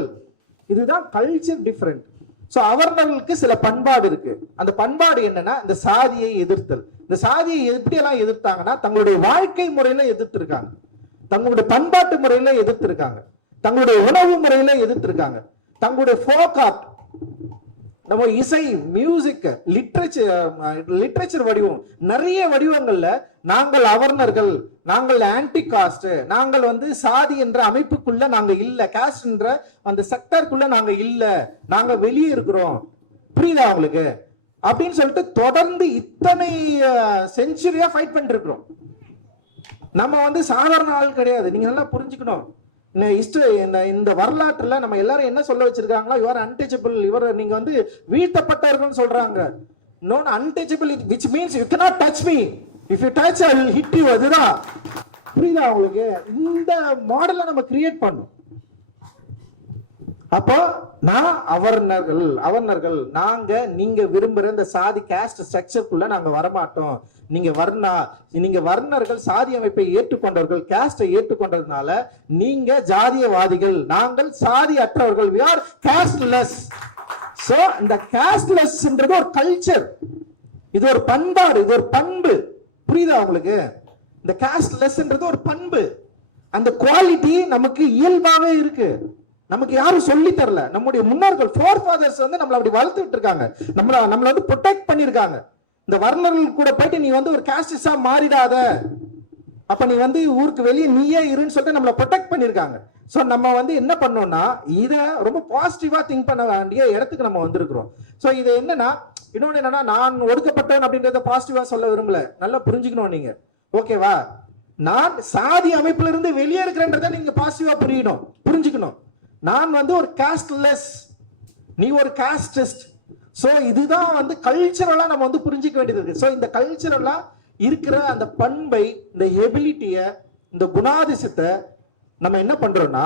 இதுதான் கல்ச்சர் டிஃபரெண்ட். சோ அவர்ணர்களுக்கு சில பண்பாடு இருக்கு. அந்த பண்பாடு என்னன்னா, இந்த சாதியை எதிர்த்தல். இந்த சாதியை எப்படி எல்லாம் எதிர்த்தாங்கன்னா, தங்களுடைய வாழ்க்கை முறையில எதிர்த்திருக்காங்க, தங்களுடைய பண்பாட்டு முறையில எதிர்த்திருக்காங்க, தங்களுடைய உணவு முறையில எதிர்த்திருக்காங்க, தங்களுடைய ஃபோக் ஆர்ட், நம்ம இசை, மியூசிக், லிட்ரேச்சர் வடிவம், நிறைய வடிவங்கள்ல நாங்கள் அவர்ணர்கள், நாங்கள் ஆன்டி காஸ்ட், நாங்கள் வந்து சாதி என்ற அமைப்புக்குள்ள நாங்க இல்ல, காஸ்ட் என்ற அந்த செக்டருக்குள்ள நாங்க இல்ல, நாங்க வெளியே இருக்கிறோம். புரியுதா உங்களுக்கு? அப்படின்னு சொல்லிட்டு தொடர்ந்து இத்தனை செஞ்சுரியா ஃபைட் பண்ணிட்டு இருக்கிறோம். நம்ம வந்து சாதாரண ஆள் கிடையாது. நீங்க நல்லா புரிஞ்சுக்கணும். இந்த வரலாற்றுல நம்ம எல்லாரும் என்ன சொல்ல வச்சிருக்காங்களா, யுவர் அன்டச்சபிள், இவர் நீங்க வந்து வீழ்த்தப்பட்டவர்கள் சொல்றாங்க. Known untouchable, which means you cannot touch me, if you touch I will hit you. அதுதான். புரியுதா உங்களுக்கு? இந்த மாடலை நம்ம கிரியேட் பண்ணோம். அப்போ நான் அவர்ணர்கள் நாங்க, நீங்க விரும்புற இந்த சாதி காஸ்ட் ஸ்ட்ரக்சருக்குள்ள நாங்க வரமாட்டோம். நீங்க வர்ணர்கள் சாதி அமைப்பை ஏற்றுக்கொண்டவர்கள், காஸ்டை ஏற்றுக்கொண்டதுனால நீங்க ஜாதியவாதிகள், நாங்கள் சாதி அற்றவர்கள், we are casteless. சோ இந்த castelessன்றது ஒரு கல்ச்சர், இது ஒரு பண்பாடு, இது ஒரு பண்பு. புரியுதா உங்களுக்கு? இந்த castelessன்றது ஒரு பண்பு. அந்த குவாலிட்டி நமக்கு இயல்பாவே இருக்கு. நமக்கு யாரும் சொல்லி தரல. நம்முடைய முன்னோர்கள், ஃபோர் ஃபாதர்ஸ் வந்து நம்மள அப்படி வளர்த்து விட்டு இருக்காங்க, நம்மள வந்து ப்ரொடெக்ட் பண்ணிருக்காங்க. இந்த வர்ணர்கள் கூட போயிட்டு நீ வந்து ஒரு காஸ்டிஸா மாறிடாத, அப்ப நீ வந்து ஊருக்கு வெளியே நீயே இருன்னு சொல்லிட்டு நம்மள ப்ரொடெக்ட் பண்ணிருக்காங்க. சோ நம்ம வந்து என்ன பண்ணோம்னா, இத ரொம்ப பாசிட்டிவா திங்க் பண்ண வேண்டிய இடத்துக்கு நம்ம வந்திருக்கிறோம். சோ இது என்னன்னா, இன்னொன்னு என்னன்னா, நான் ஒடுக்கப்பட்டவன் அப்படின்றத பாசிட்டிவா சொல்ல விரும்பல. நல்லா புரிஞ்சுக்கணும் நீங்க. ஓகேவா? நான் சாதி அமைப்புல இருந்து வெளியே இருக்கிறேன்றத நீங்க பாசிட்டிவா புரிஞ்சுக்கணும். நான் வந்து ஒரு காஸ்ட்லெஸ், நீ ஒரு காஸ்டிஸ்ட். சோ இதுதான் வந்து கல்ச்சரலா நம்ம வந்து புரிஞ்சிக்க வேண்டியது இருக்கு. சோ இந்த கல்ச்சரலா இருக்கிற அந்த பண்பை, இந்த எபிலிட்டிய, இந்த குணாதிசயத்தை நம்ம என்ன பண்றோம்னா,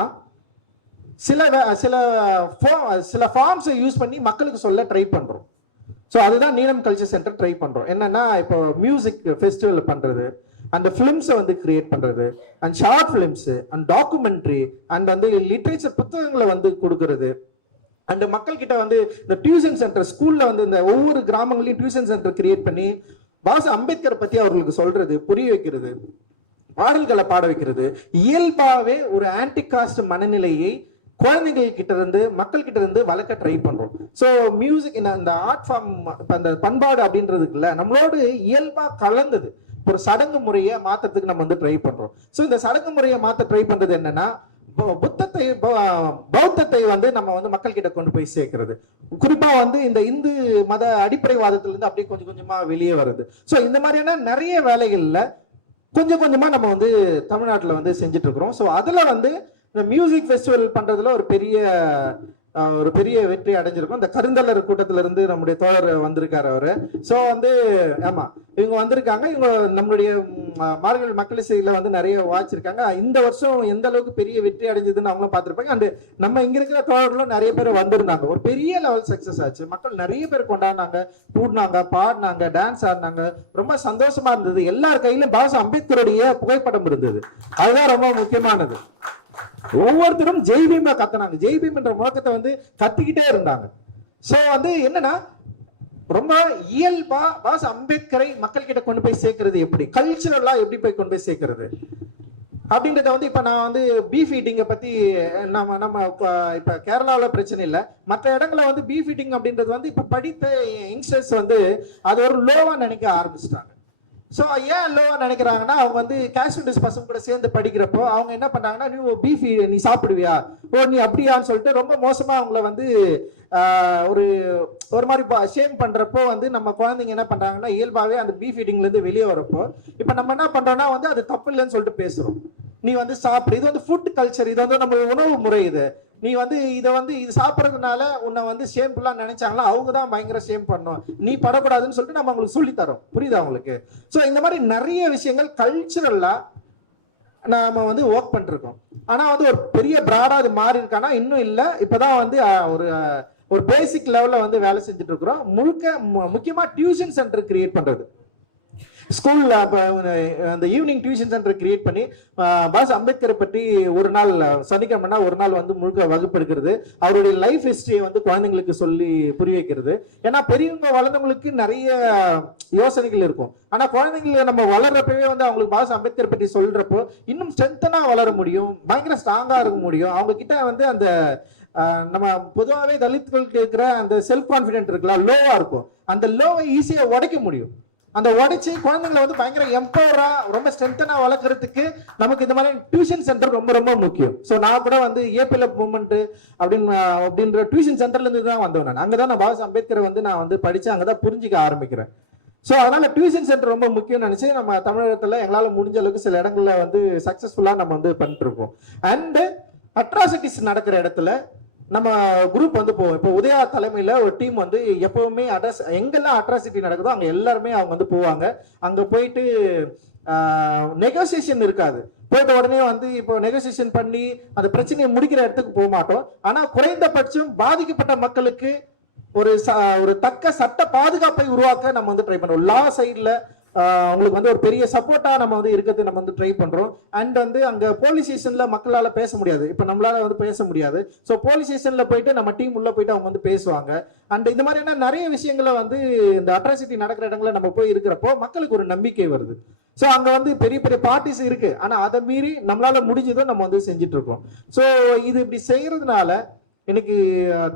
சில ஃபார்ம்ஸை யூஸ் பண்ணி மக்களுக்கு சொல்ல ட்ரை பண்றோம். சோ அதுதான் நீலம் கல்ச்சர் சென்டர் ட்ரை பண்றோம். என்னன்னா, இப்போ மியூசிக் ஃபெஸ்டிவல் பண்றது, அந்த பிலிம்ஸை வந்து கிரியேட் பண்றது, and short films, and documentary, and வந்து லிட்ரேச்சர் புத்தகங்களை வந்து கொடுக்கறது, அண்ட் மக்கள் கிட்ட வந்து இந்த டியூஷன் சென்டர், ஸ்கூல்ல வந்து இந்த ஒவ்வொரு கிராமங்களையும் டியூஷன் சென்டர் கிரியேட் பண்ணி பாஸ் அம்பேத்கர் பத்தி அவர்களுக்கு சொல்றது, புரிய வைக்கிறது, பாடல்களை பாட வைக்கிறது. இயல்பாவே ஒரு ஆன்டி காஸ்ட் மனநிலையை குழந்தைகள் கிட்ட இருந்து, மக்கள் கிட்ட இருந்து வளர்க்க ட்ரை பண்றோம். ஸோ மியூசிக், இந்த ஆர்ட் ஃபார்ம், அந்த பண்பாடு அப்படின்றதுக்குள்ள நம்மளோடு இயல்பா கலந்தது. ஒரு சடங்கு முறையை மாற்றத்துக்கு நம்ம வந்து ட்ரை பண்றோம். ஸோ இந்த சடங்கு முறையை மாற்ற ட்ரை பண்றது என்னன்னா, பௌத்தத்தை வந்து நம்ம வந்து மக்கள் கிட்ட கொண்டு போய் சேர்க்கிறது. குறிப்பா வந்து இந்த இந்து மத அடிப்படைவாதத்திலிருந்து அப்படியே கொஞ்சம் கொஞ்சமா வெளியே வருது. ஸோ இந்த மாதிரியான நிறைய வேலைகள்ல கொஞ்சம் கொஞ்சமா நம்ம வந்து தமிழ்நாட்டில் வந்து செஞ்சுட்டு இருக்கிறோம். ஸோ அதுல வந்து இந்த மியூசிக் ஃபெஸ்டிவல் பண்றதுல ஒரு பெரிய வெற்றி அடைஞ்சிருக்கும். இந்த கருந்தலர் கூட்டத்தில இருந்து நம்முடைய தோழர் வந்திருக்காரு அவரு. ஸோ வந்து ஆமா, இவங்க வந்திருக்காங்க. இவங்க நம்மளுடைய மார்கழி மக்கள் இசையில வந்து நிறைய வாச்சிருக்காங்க. இந்த வருஷம் எந்த அளவுக்கு பெரிய வெற்றி அடைஞ்சதுன்னு அவங்களும் பார்த்திருப்பாங்க. அண்ட் நம்ம இங்க இருக்கிற தோழர்களும் நிறைய பேர் வந்திருந்தாங்க. ஒரு பெரிய லெவல் சக்சஸ் ஆச்சு. மக்கள் நிறைய பேர் கொண்டாடினாங்க, கூடினாங்க, பாடினாங்க, டான்ஸ் ஆடினாங்க. ரொம்ப சந்தோஷமா இருந்தது. எல்லார் கையிலும் பாஸ் அம்பேத்கருடைய புகைப்படம் இருந்தது. அதுதான் ரொம்ப முக்கியமானது. ஒவ்வொருத்தரும் ஜெய் பீம் கத்தினாங்க. ஜெய் பீம் என்ற முழக்கத்தை வந்து கத்திக்கிட்டே இருந்தாங்க. சோ வந்து என்னன்னா, ரொம்ப இயல்பா பாஸ் அம்பேத்கரை மக்கள் கிட்ட கொண்டு போய் சேர்க்கிறது எப்படி, கல்ச்சுரலா எப்படி போய் கொண்டு போய் சேர்க்கிறது அப்படின்றத வந்து இப்ப நான் வந்து பீஃப் ஈட்டிங்கை பத்தி நம்ம இப்ப கேரளாவில் பிரச்சனை இல்லை, மற்ற இடங்கள்ல வந்து பீஃப் ஈட்டிங் அப்படின்றது வந்து இப்ப படித்த யங்ஸ்டர்ஸ் வந்து அது ஒரு லோவா நினைக்க ஆரம்பிச்சிட்டாங்க. ஸோ ஏன் லோவா நினைக்கிறாங்கன்னா அவங்க வந்து கேஷ்வல்டிஸ் பசங்க கூட சேர்ந்து படிக்கிறப்போ அவங்க என்ன பண்ணாங்கன்னா, நீ பீஃப் நீ சாப்பிடுவியா, ஓ நீ அப்படியான்னு சொல்லிட்டு ரொம்ப மோசமா அவங்கள வந்து ஒரு மாதிரி ஷேம் பண்றப்போ வந்து நம்ம குழந்தைங்க என்ன பண்றாங்கன்னா இயல்பாவே அந்த பீஃப் ஈட்டிங்ல இருந்து வெளியே வரப்போ இப்ப நம்ம என்ன பண்றோம்னா வந்து அது தப்பு இல்லைன்னு சொல்லிட்டு பேசுறோம். நீ வந்து சாப்பிடு, இது வந்து ஃபுட் கல்ச்சர், இது வந்து நம்ம உணவு முறை, நீ வந்து இது சாப்பிட்றதுனால உன்னை வந்து ஷேம்ஃபுல்லா நினைச்சாங்களா, அவங்க தான் பயங்கர ஷேம் பண்ணோம், நீ படக்கூடாதுன்னு சொல்லிட்டு நம்ம அவங்களுக்கு சொல்லி தரோம். புரியுதா உங்களுக்கு? ஸோ இந்த மாதிரி நிறைய விஷயங்கள் கல்ச்சுரலா நாம வந்து ஒர்க் பண்ணிருக்கோம். ஆனா வந்து ஒரு பெரிய பிராடா அது மாறி இருக்கானா இன்னும் இல்லை. இப்பதான் வந்து ஒரு பேசிக் லெவல்ல வந்து வேலை செஞ்சுட்டு இருக்கிறோம். முக்கியமா டியூஷன் சென்டர் கிரியேட் பண்றது, ஸ்கூல்ல அந்த ஈவினிங் டியூஷன் சென்டர் கிரியேட் பண்ணி பாஸ் அம்பேத்கரை பற்றி ஒரு நாள் சனிக்கிழமைனா ஒரு நாள் வந்து முழுக்க வகுப்பு எடுக்கிறது, அவருடைய லைஃப் ஹிஸ்டரியை வந்து குழந்தைங்களுக்கு சொல்லி புரிய வைக்கிறது. ஏன்னா பெரியவங்க வளர்ந்தவங்களுக்கு நிறைய யோசனைகள் இருக்கும், ஆனா குழந்தைங்களை நம்ம வளர்றப்பவே வந்து அவங்களுக்கு பாஸ் அம்பேத்கர் பற்றி சொல்றப்போ இன்னும் ஸ்ட்ரென்த்தனா வளர முடியும், பயங்கர ஸ்ட்ராங்கா இருக்க முடியும். அவங்க கிட்ட வந்து அந்த நம்ம பொதுவாகவே தலித்களுக்கு இருக்கிற அந்த செல்ஃப் கான்பிடென்ட் இருக்குல்ல, லோவா இருக்கும், அந்த லோவை ஈஸியா உடைக்க முடியும். அந்த உடைச்சு குழந்தைங்களை வந்து பயங்கர எம்பவரா ரொம்ப ஸ்ட்ரென்த்தனா வளர்க்கறதுக்கு நமக்கு இந்த மாதிரி டியூஷன் சென்டர் ரொம்ப ரொம்ப முக்கியம். ஸோ நான் கூட வந்து ஏபிஎல்எஃப் மூவ்மெண்ட் அப்படின்ற டியூஷன் சென்டர்ல இருந்து தான் வந்தேன். நான் அங்கதான் நான் பாஸ் அம்பேத்கரை வந்து நான் வந்து படிச்சு அங்கதான் புரிஞ்சுக்க ஆரம்பிக்கிறேன். ஸோ அதனால டியூஷன் சென்டர் ரொம்ப முக்கியம்னு நினைச்சு நம்ம தமிழகத்துல எங்களால் முடிஞ்ச அளவுக்கு சில இடங்கள்ல வந்து சக்சஸ்ஃபுல்லா நம்ம வந்து பண்ணிட்டு இருக்கோம். அண்ட் அட்ராசிட்டிஸ் நடக்கிற இடத்துல நம்ம குரூப் வந்து போவோம். இப்போ உதயா தலைமையில ஒரு டீம் வந்து எப்பவுமே எங்கெல்லாம் அட்ராசிட்டி நடக்குதோ அங்க எல்லாருமே அவங்க வந்து போவாங்க. அங்க போயிட்டு நெகோசியேஷன் இருக்காது, போயிட்ட உடனே வந்து இப்போ நெகோசியேஷன் பண்ணி அந்த பிரச்சனையை முடிக்கிற இடத்துக்கு போக மாட்டோம். ஆனா குறைந்தபட்சம் பாதிக்கப்பட்ட மக்களுக்கு ஒரு தக்க சட்ட பாதுகாப்பை உருவாக்க நம்ம வந்து ட்ரை பண்றோம். லா சைட்ல உங்களுக்கு வந்து ஒரு பெரிய சப்போர்ட்டா நம்ம வந்து இருக்கிறது நம்ம வந்து ட்ரை பண்றோம். அண்ட் வந்து அங்க போலீஸ் ஸ்டேஷன்ல மக்களால பேச முடியாது, இப்ப நம்மளால வந்து பேச முடியாது. ஸோ போலீஸ் ஸ்டேஷன்ல போயிட்டு நம்ம டீம் உள்ள போயிட்டு அவங்க வந்து பேசுவாங்க. அண்ட் இந்த மாதிரியான நிறைய விஷயங்களை வந்து இந்த அட்ராசிட்டி நடக்கிற இடங்கள்ல நம்ம போய் இருக்கிறப்போ மக்களுக்கு ஒரு நம்பிக்கை வருது. ஸோ அங்க வந்து பெரிய பெரிய பார்ட்டிஸ் இருக்கு, ஆனா அதை மீறி நம்மளால முடிஞ்சதும் நம்ம வந்து செஞ்சுட்டு இருக்கோம். ஸோ இது இப்படி செய்யறதுனால இன்னைக்கு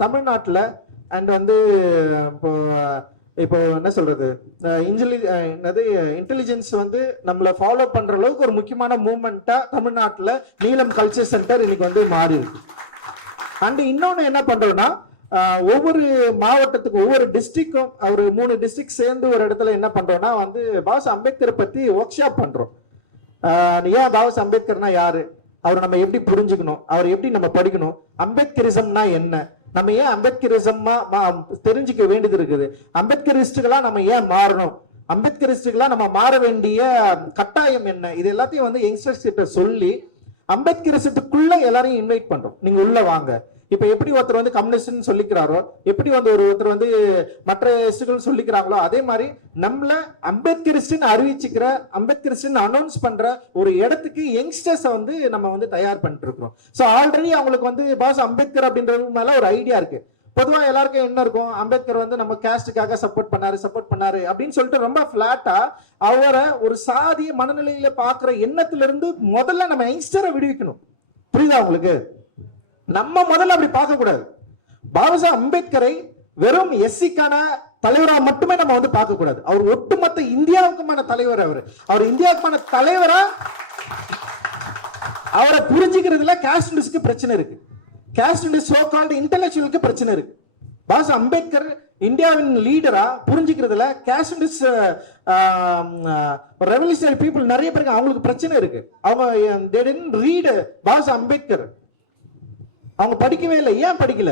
தமிழ்நாட்டில் அண்ட் வந்து இப்போ என்ன சொல்றது, இன்டெலிஜென்ஸ் வந்து நம்மளை ஃபாலோ பண்ற அளவுக்கு ஒரு முக்கியமான மூவ்மெண்டா தமிழ்நாட்டில் நீலம் கல்ச்சர் சென்டர் இன்னைக்கு வந்து மாறி இருக்கு. அண்ட் இன்னொன்னு என்ன பண்றோம்னா, ஒவ்வொரு மாவட்டத்துக்கும் ஒவ்வொரு டிஸ்ட்ரிக்டும் ஒரு 3 டிஸ்ட்ரிக்ட் சேர்ந்து ஒரு இடத்துல என்ன பண்றோம்னா வந்து பாஸ் அம்பேத்கரை பத்தி ஒர்க் ஷாப் பண்றோம். ஏன் பாஸ் அம்பேத்கர்னா யாரு, அவர் நம்ம எப்படி புரிஞ்சுக்கணும், அவர் எப்படி நம்ம படிக்கணும், அம்பேத்கரிசம்னா என்ன, நம்ம ஏன் அம்பேத்கரிசமா தெரிஞ்சுக்க வேண்டியது இருக்குது, அம்பேத்கரிஸ்டுகளா நம்ம ஏன் மாறணும், அம்பேத்கரிஸ்டுகளா நம்ம மாற வேண்டிய கட்டாயம் என்ன, இது எல்லாத்தையும் வந்து யங்ஸ்டர்ஸ் கிட்ட சொல்லி அம்பேத்கரிசத்துக்குள்ள எல்லாரையும் இன்வைட் பண்றோம். நீங்க உள்ள வாங்க. இப்ப எப்படி ஒருத்தர் வந்து கம்யூனிஸ்ட்னு சொல்லிக்கிறாரோ, எப்படி வந்து ஒருத்தர் வந்து மற்ற இஸ்டுகள் சொல்லிக்கிறாங்களோ, அதே மாதிரி நம்மள அம்பேத்கரிஸ்ட்னு அறிவிச்சுக்கிற, அம்பேத்கரிஸ்ட்னு அனௌன்ஸ் பண்ற ஒரு இடத்துக்கு யங்ஸ்டர்ஸ் வந்து நம்ம வந்து தயார் பண்ணிட்டு இருக்கிறோம். ஸோ ஆல்ரெடி அவங்களுக்கு வந்து பாஸ் அம்பேத்கர் அப்படின்றது மேல ஒரு ஐடியா இருக்கு. பொதுவா எல்லாருக்கும் என்ன இருக்கும், அம்பேத்கர் வந்து நம்ம கேஸ்டுக்காக சப்போர்ட் பண்ணாரு அப்படின்னு சொல்லிட்டு ரொம்ப பிளாட்டா அவரை ஒரு சாதிய மனநிலையில பாக்குற எண்ணத்துல இருந்து முதல்ல நம்ம யங்ஸ்டரை விடுவிக்கணும். புரியுதா உங்களுக்கு? நம்ம முதல்ல அப்படி பார்க்க கூடாது. பாபா அம்பேத்கரை வெறும் எஸ்சிக்கான தலைவரா மட்டுமே நம்ம வந்து பார்க்க கூடாது. அவர் ஒட்டுமொத்த இந்தியாவுக்குமான தலைவர். அவர் இந்தியாவுக்குமான தலைவரா அவரை புரிஞ்சுக்கிறதுல காஸ்ட் பிரச்சனை இருக்கு, காஸ்ட் சோ கால்டு இன்டெலெக்சுவலுக்கு பிரச்சனை இருக்கு. பாபா அம்பேத்கர் இந்தியாவின் லீடரா புரிஞ்சுக்கிறதுல காஸ்ட் ரெவல்யூஷனரி பீப்புள் நிறைய பேருக்கு அவங்களுக்கு பிரச்சனை இருக்கு. அவங்க they didn't read Baba Ambedkar, அவங்க படிக்கவே இல்லை. ஏன் படிக்கல?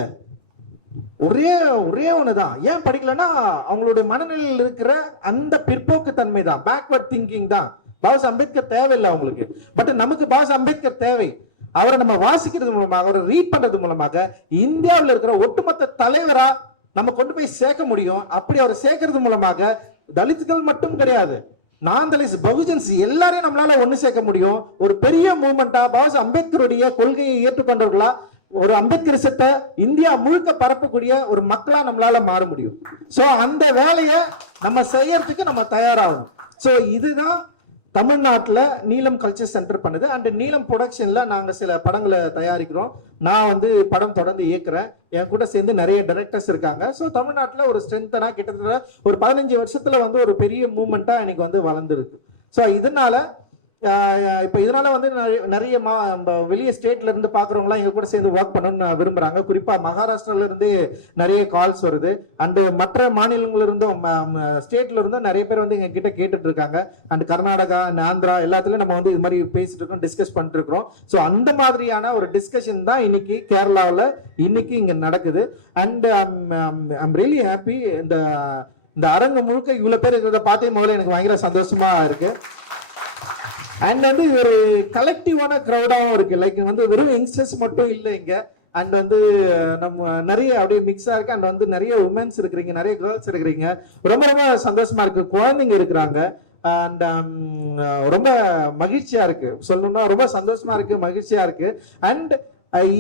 ஒரே ஒண்ணுதான், ஏன் படிக்கலன்னா அவங்களுடைய மனநிலையில் இருக்கிற அந்த பிற்போக்கு தன்மை தான், பேக்வர்ட் திங்கிங் தான். பாபா அம்பேத்கர் தேவையில்லை அவங்களுக்கு. பட் நமக்கு பாபா அம்பேத்கர் தேவை. அவரை நம்ம வாசிக்கிறது மூலமாக, அவரை ரீட் பண்றது மூலமாக இந்தியாவில் இருக்கிற ஒட்டுமொத்த தலைவரா நம்ம கொண்டு போய் சேர்க்க முடியும். அப்படி அவரை சேர்க்கறது மூலமாக தலித்துகள் மட்டும் கிடையாது, நான் தலித் பகுஜன்ஸ் எல்லாரையும் நம்மளால ஒண்ணு சேர்க்க முடியும். ஒரு பெரிய மூவ்மெண்டா பாபா அம்பேத்கருடைய கொள்கையை ஏற்றுக்கொண்டவர்களா ஒரு அம்பேத்கரிசத்தை இந்தியா முழுக்க பரப்பக்கூடிய ஒரு மக்களா நம்மளால மாற முடியும். சோ அந்த வேலையை நம்ம செய்யறதுக்கு நம்ம தயாராகணும். சோ இதுதான் தமிழ்நாட்டுல நீலம் கல்ச்சர் சென்டர் பண்ணுது. அண்ட் நீலம் ப்ரொடக்ஷன்ல நாங்க சில படங்களை தயாரிக்கிறோம். நான் வந்து படம் தொடர்ந்து இயக்குறேன். என் கூட சேர்ந்து நிறைய டைரக்டர்ஸ் இருக்காங்க. ஸோ தமிழ்நாட்டுல ஒரு ஸ்ட்ரென்த்தனா கிட்டத்தட்ட ஒரு 15 வருஷத்துல வந்து ஒரு பெரிய மூவ்மெண்டா எனக்கு வந்து வளர்ந்துருக்கு. ஸோ இதனால இப்போ இதனால வந்து நிறைய வெளிய ஸ்டேட்ல இருந்து பாக்குறவங்களாம் எங்க கூட சேர்ந்து ஒர்க் பண்ணணும்னு விரும்புறாங்க. குறிப்பா மகாராஷ்டிரால இருந்து நிறைய கால்ஸ் வருது. அண்ட் மற்ற மாநிலங்கள்ல இருந்தும் ஸ்டேட்ல இருந்தும் நிறைய பேர் வந்து எங்க கிட்ட கேட்டுட்டு இருக்காங்க. அண்ட் கர்நாடகா, ஆந்திரா எல்லாத்துலயும் நம்ம வந்து இது மாதிரி பேசிட்டு இருக்கோம், டிஸ்கஸ் பண்ணிட்டு இருக்கிறோம். ஸோ அந்த மாதிரியான ஒரு டிஸ்கஷன் தான் இன்னைக்கு கேரளாவில் இன்னைக்கு இங்க நடக்குது. And I'm really happy. இந்த அரங்கு முழுக்க இவ்வளவு பேர் இருக்கிறத பார்த்தே முதல்ல எனக்கு பயங்கர சந்தோஷமா இருக்கு. அண்ட் வந்து ஒரு கலெக்டிவான கிரௌடாகவும் இருக்கு. லைக் வந்து வெறும் யங்ஸ்டர்ஸ் மட்டும் இல்லை இங்க. அண்ட் வந்து நம்ம நிறைய அப்படியே மிக்ஸா இருக்கு. அண்ட் வந்து நிறைய உமன்ஸ் இருக்கிறீங்க, நிறைய கேர்ள்ஸ் இருக்கிறீங்க. ரொம்ப ரொம்ப சந்தோஷமா இருக்கு. குழந்தைங்க இருக்கிறாங்க. அண்ட் ரொம்ப மகிழ்ச்சியா இருக்கு. சொல்லணும்னா ரொம்ப சந்தோஷமா இருக்கு, மகிழ்ச்சியா இருக்கு. அண்ட்